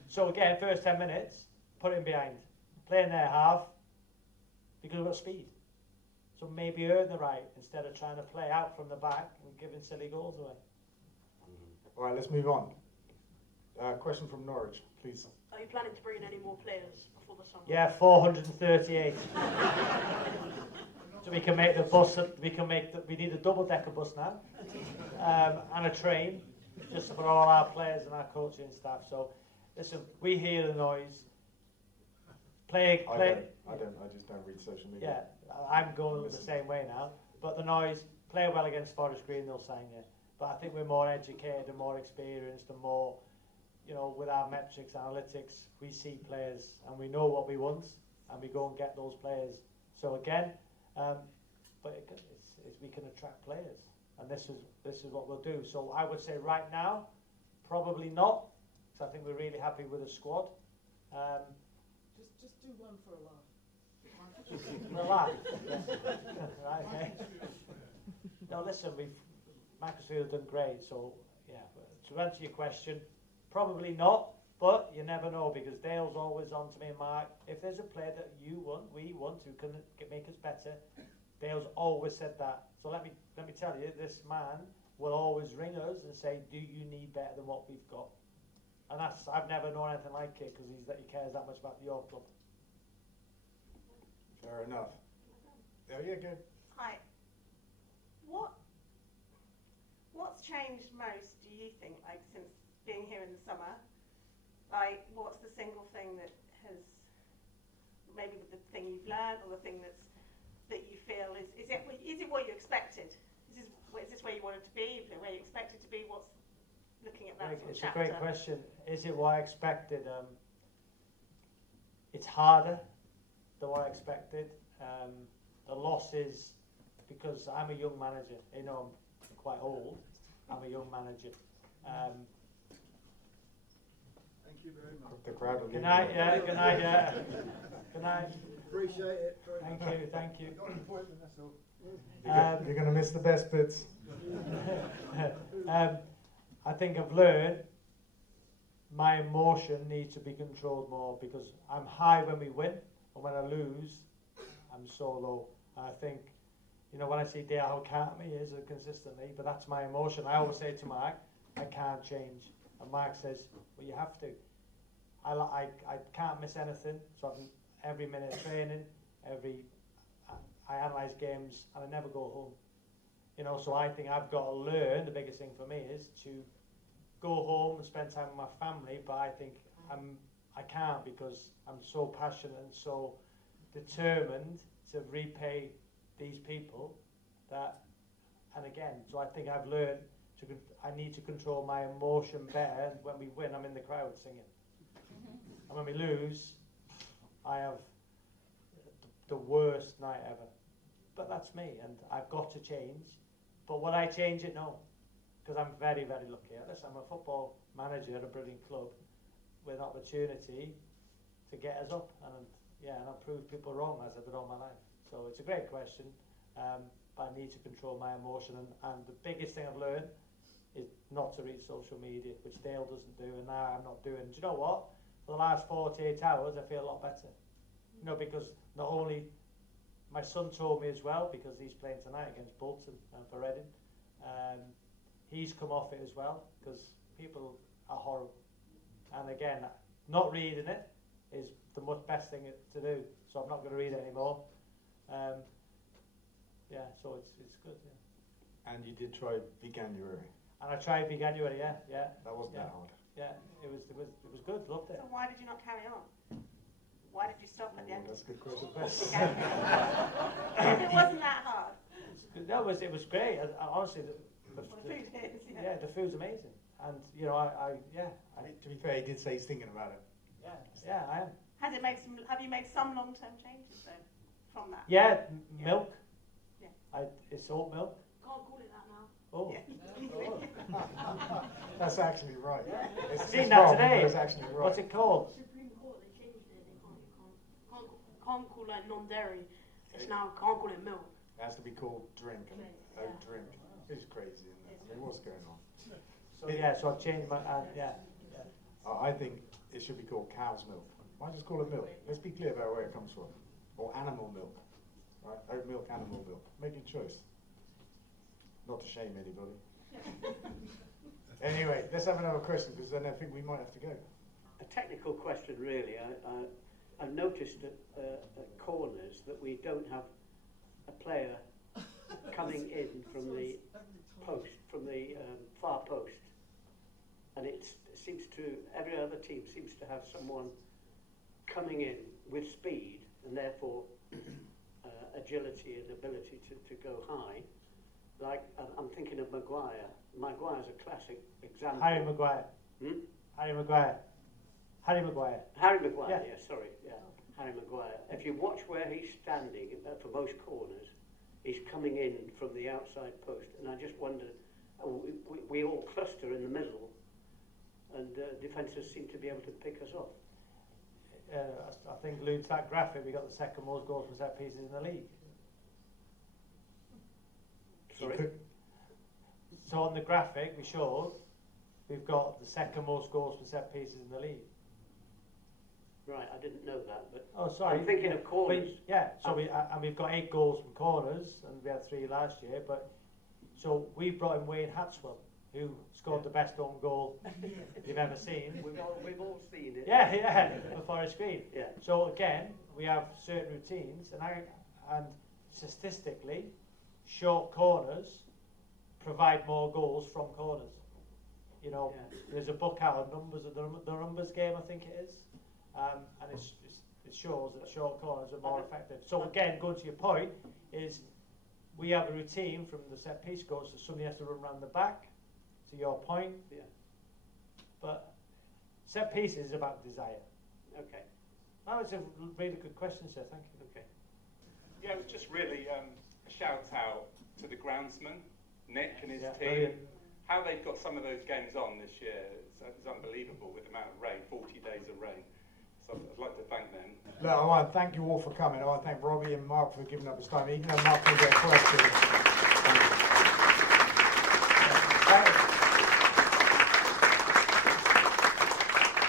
So again, first 10 minutes, put it in behind. Play in their half, because we've got speed. So maybe earn the right instead of trying to play out from the back and giving silly goals away. All right, let's move on. Question from Norwich, please. Are you planning to bring in any more players before the summer? Yeah, 438. So we can make the bus. We need a double-decker bus now, and a train, just for all our players and our coaching staff. So, listen, we hear the noise. I just don't read social media. Yeah, I'm going the same way now. But the noise, play well against Forest Green, they'll sign you. But I think we're more educated and more experienced and more, you know, with our metrics, analytics, we see players and we know what we want and we go and get those players. So again, we can attract players, and this is what we'll do. So I would say right now, probably not, because I think we're really happy with the squad. Just do one for a laugh. For a laugh. Right, okay. No, listen, Macclesfield have done great, so yeah. To answer your question, probably not, but you never know, because Dale's always on to me, Mark, if there's a player that we want who can make us better, Dale's always said that. So let me tell you, this man will always ring us and say, do you need better than what we've got? And I've never known anything like it, because he cares that much about your club. Fair enough. Oh, yeah, good. Hi. What's changed most, do you think, like since being here in the summer? Like, what's the single thing that has, maybe the thing you've learned, or the thing that you feel is it what you expected? Is this where you wanted to be? Where you expected to be? What's looking at that? It's a great question. Is it what I expected? It's harder than what I expected. The loss is because I'm a young manager. You know, I'm quite old. I'm a young manager. Thank you very much. The crowd will Good night. Yeah. Good night. Yeah. Good night. Appreciate it. Thank you. Thank you. Got an appointment, that's all. You're going to miss the best bits. I think I've learned my emotion needs to be controlled more, because I'm high when we win, and when I lose, I'm so low. And I think, you know, when I see Dale how calm he is consistently, but that's my emotion. I always say to Mark, I can't change. And Mark says, well, you have to. I can't miss anything, so every minute of training, I analyse games and I never go home. You know, so I think I've got to learn, the biggest thing for me is to go home and spend time with my family, but I think I can't because I'm so passionate and so determined to repay these people that, and again, so I think I've learned I need to control my emotion better, and when we win, I'm in the crowd singing. And when we lose, I have the worst night ever. But that's me, and I've got to change. But will I change it? No. Because I'm very, very lucky. Listen, I'm a football manager at a brilliant club with opportunity to get us up. And I'll prove people wrong as I did all my life. So it's a great question. But I need to control my emotion. And the biggest thing I've learned is not to read social media, which Dale doesn't do, and now I'm not doing. Do you know what? For the last 48 hours, I feel a lot better. You know, because not only my son told me as well, because he's playing tonight against Bolton and for Reading, he's come off it as well, because people are horrible. And again, not reading it is the best thing to do, so I'm not going to read it anymore. So it's good. Yeah. And you did try veganuary. And I tried veganuary, yeah. That wasn't that hard. Yeah, it was good, loved it. So why did you not carry on? Why did you stop at the end? That's a good question. If it wasn't that hard. No, it was great. Honestly, The food is, yeah, the food's amazing. And you know, To be fair, he did say he's thinking about it. Yeah, I am. Have you made some long-term changes though from that? Yeah, milk. Yeah. It's oat milk. Can't call it that now. Oh. That's actually right. I've seen that today. It's actually right. What's it called? Supreme Court, they changed it. They can't call it non-dairy. It's now can't call it milk. It has to be called drink. Drink. It's crazy, isn't it? I mean, what's going on? So I've changed my I think it should be called cow's milk. Why just call it milk? Let's be clear about where it comes from. Or animal milk. Right? Oat milk, animal milk. Make your choice. Not to shame anybody. Anyway, let's have another question, because then I think we might have to go. A technical question, really. I've noticed at corners that we don't have a player coming in from the far post, and it seems to every other team seems to have someone coming in with speed and therefore agility and ability to go high. Like I'm thinking of Maguire. Maguire's a classic example. Harry Maguire. Harry Maguire. Harry Maguire, yeah, sorry, yeah. Harry Maguire. If you watch where he's standing for most corners, he's coming in from the outside post, and I just wonder, we all cluster in the middle, and defences seem to be able to pick us off. I think allude to that graphic, we got the second most goals from set pieces in the league. Sorry? So on the graphic we showed, we've got the second most goals from set pieces in the league. Right, I didn't know that, but oh, sorry. I'm thinking of corners. And we've got 8 goals from corners, and we had 3 last year. But so we brought in Wayne Hatswell, who scored the best own goal you've ever seen. We've all seen it. Yeah, before a screen. Yeah. So again, we have certain routines, and statistically, short corners provide more goals from corners. You know, there's a book out on numbers of the numbers game, I think it is. And it shows that short corners are more effective. So again, going to your point, is we have a routine from the set piece goals, so somebody has to run around the back, to your point. Yeah. But set pieces is about desire. Okay. That was a really good question, sir. Thank you. Okay. Yeah, it was just really a shout out to the groundsman, Nick and his team. Brilliant. How they've got some of those games on this year, it's unbelievable with the amount of rain, 40 days of rain. So I'd like to thank them. Look, I want to thank you all for coming. I want to thank Robbie and Mark for giving up his time, even though Mark didn't get a question.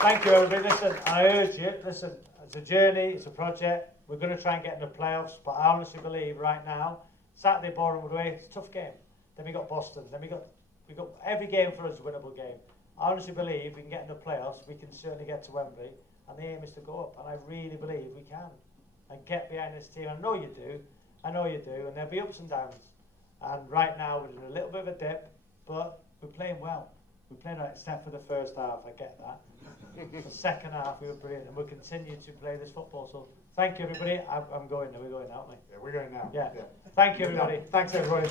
Thank you, everybody. Listen, I urge you, listen, it's a journey, it's a project. We're going to try and get in the playoffs, but I honestly believe right now, Saturday, Bournemouth away, it's a tough game. Then we got Boston, then we got every game for us is a winnable game. I honestly believe we can get in the playoffs, we can certainly get to Wembley. and the aim is to go up, and I really believe we can. And get behind this team. I know you do, and there'll be ups and downs. And right now we're in a little bit of a dip, but we're playing well. We're playing right, except for the first half, I get that. The second half we were brilliant, and we'll continue to play this football. So thank you everybody. I'm going now, we're going now, aren't we? Yeah, we're going now. Yeah. Thank you everybody. Thanks everybody.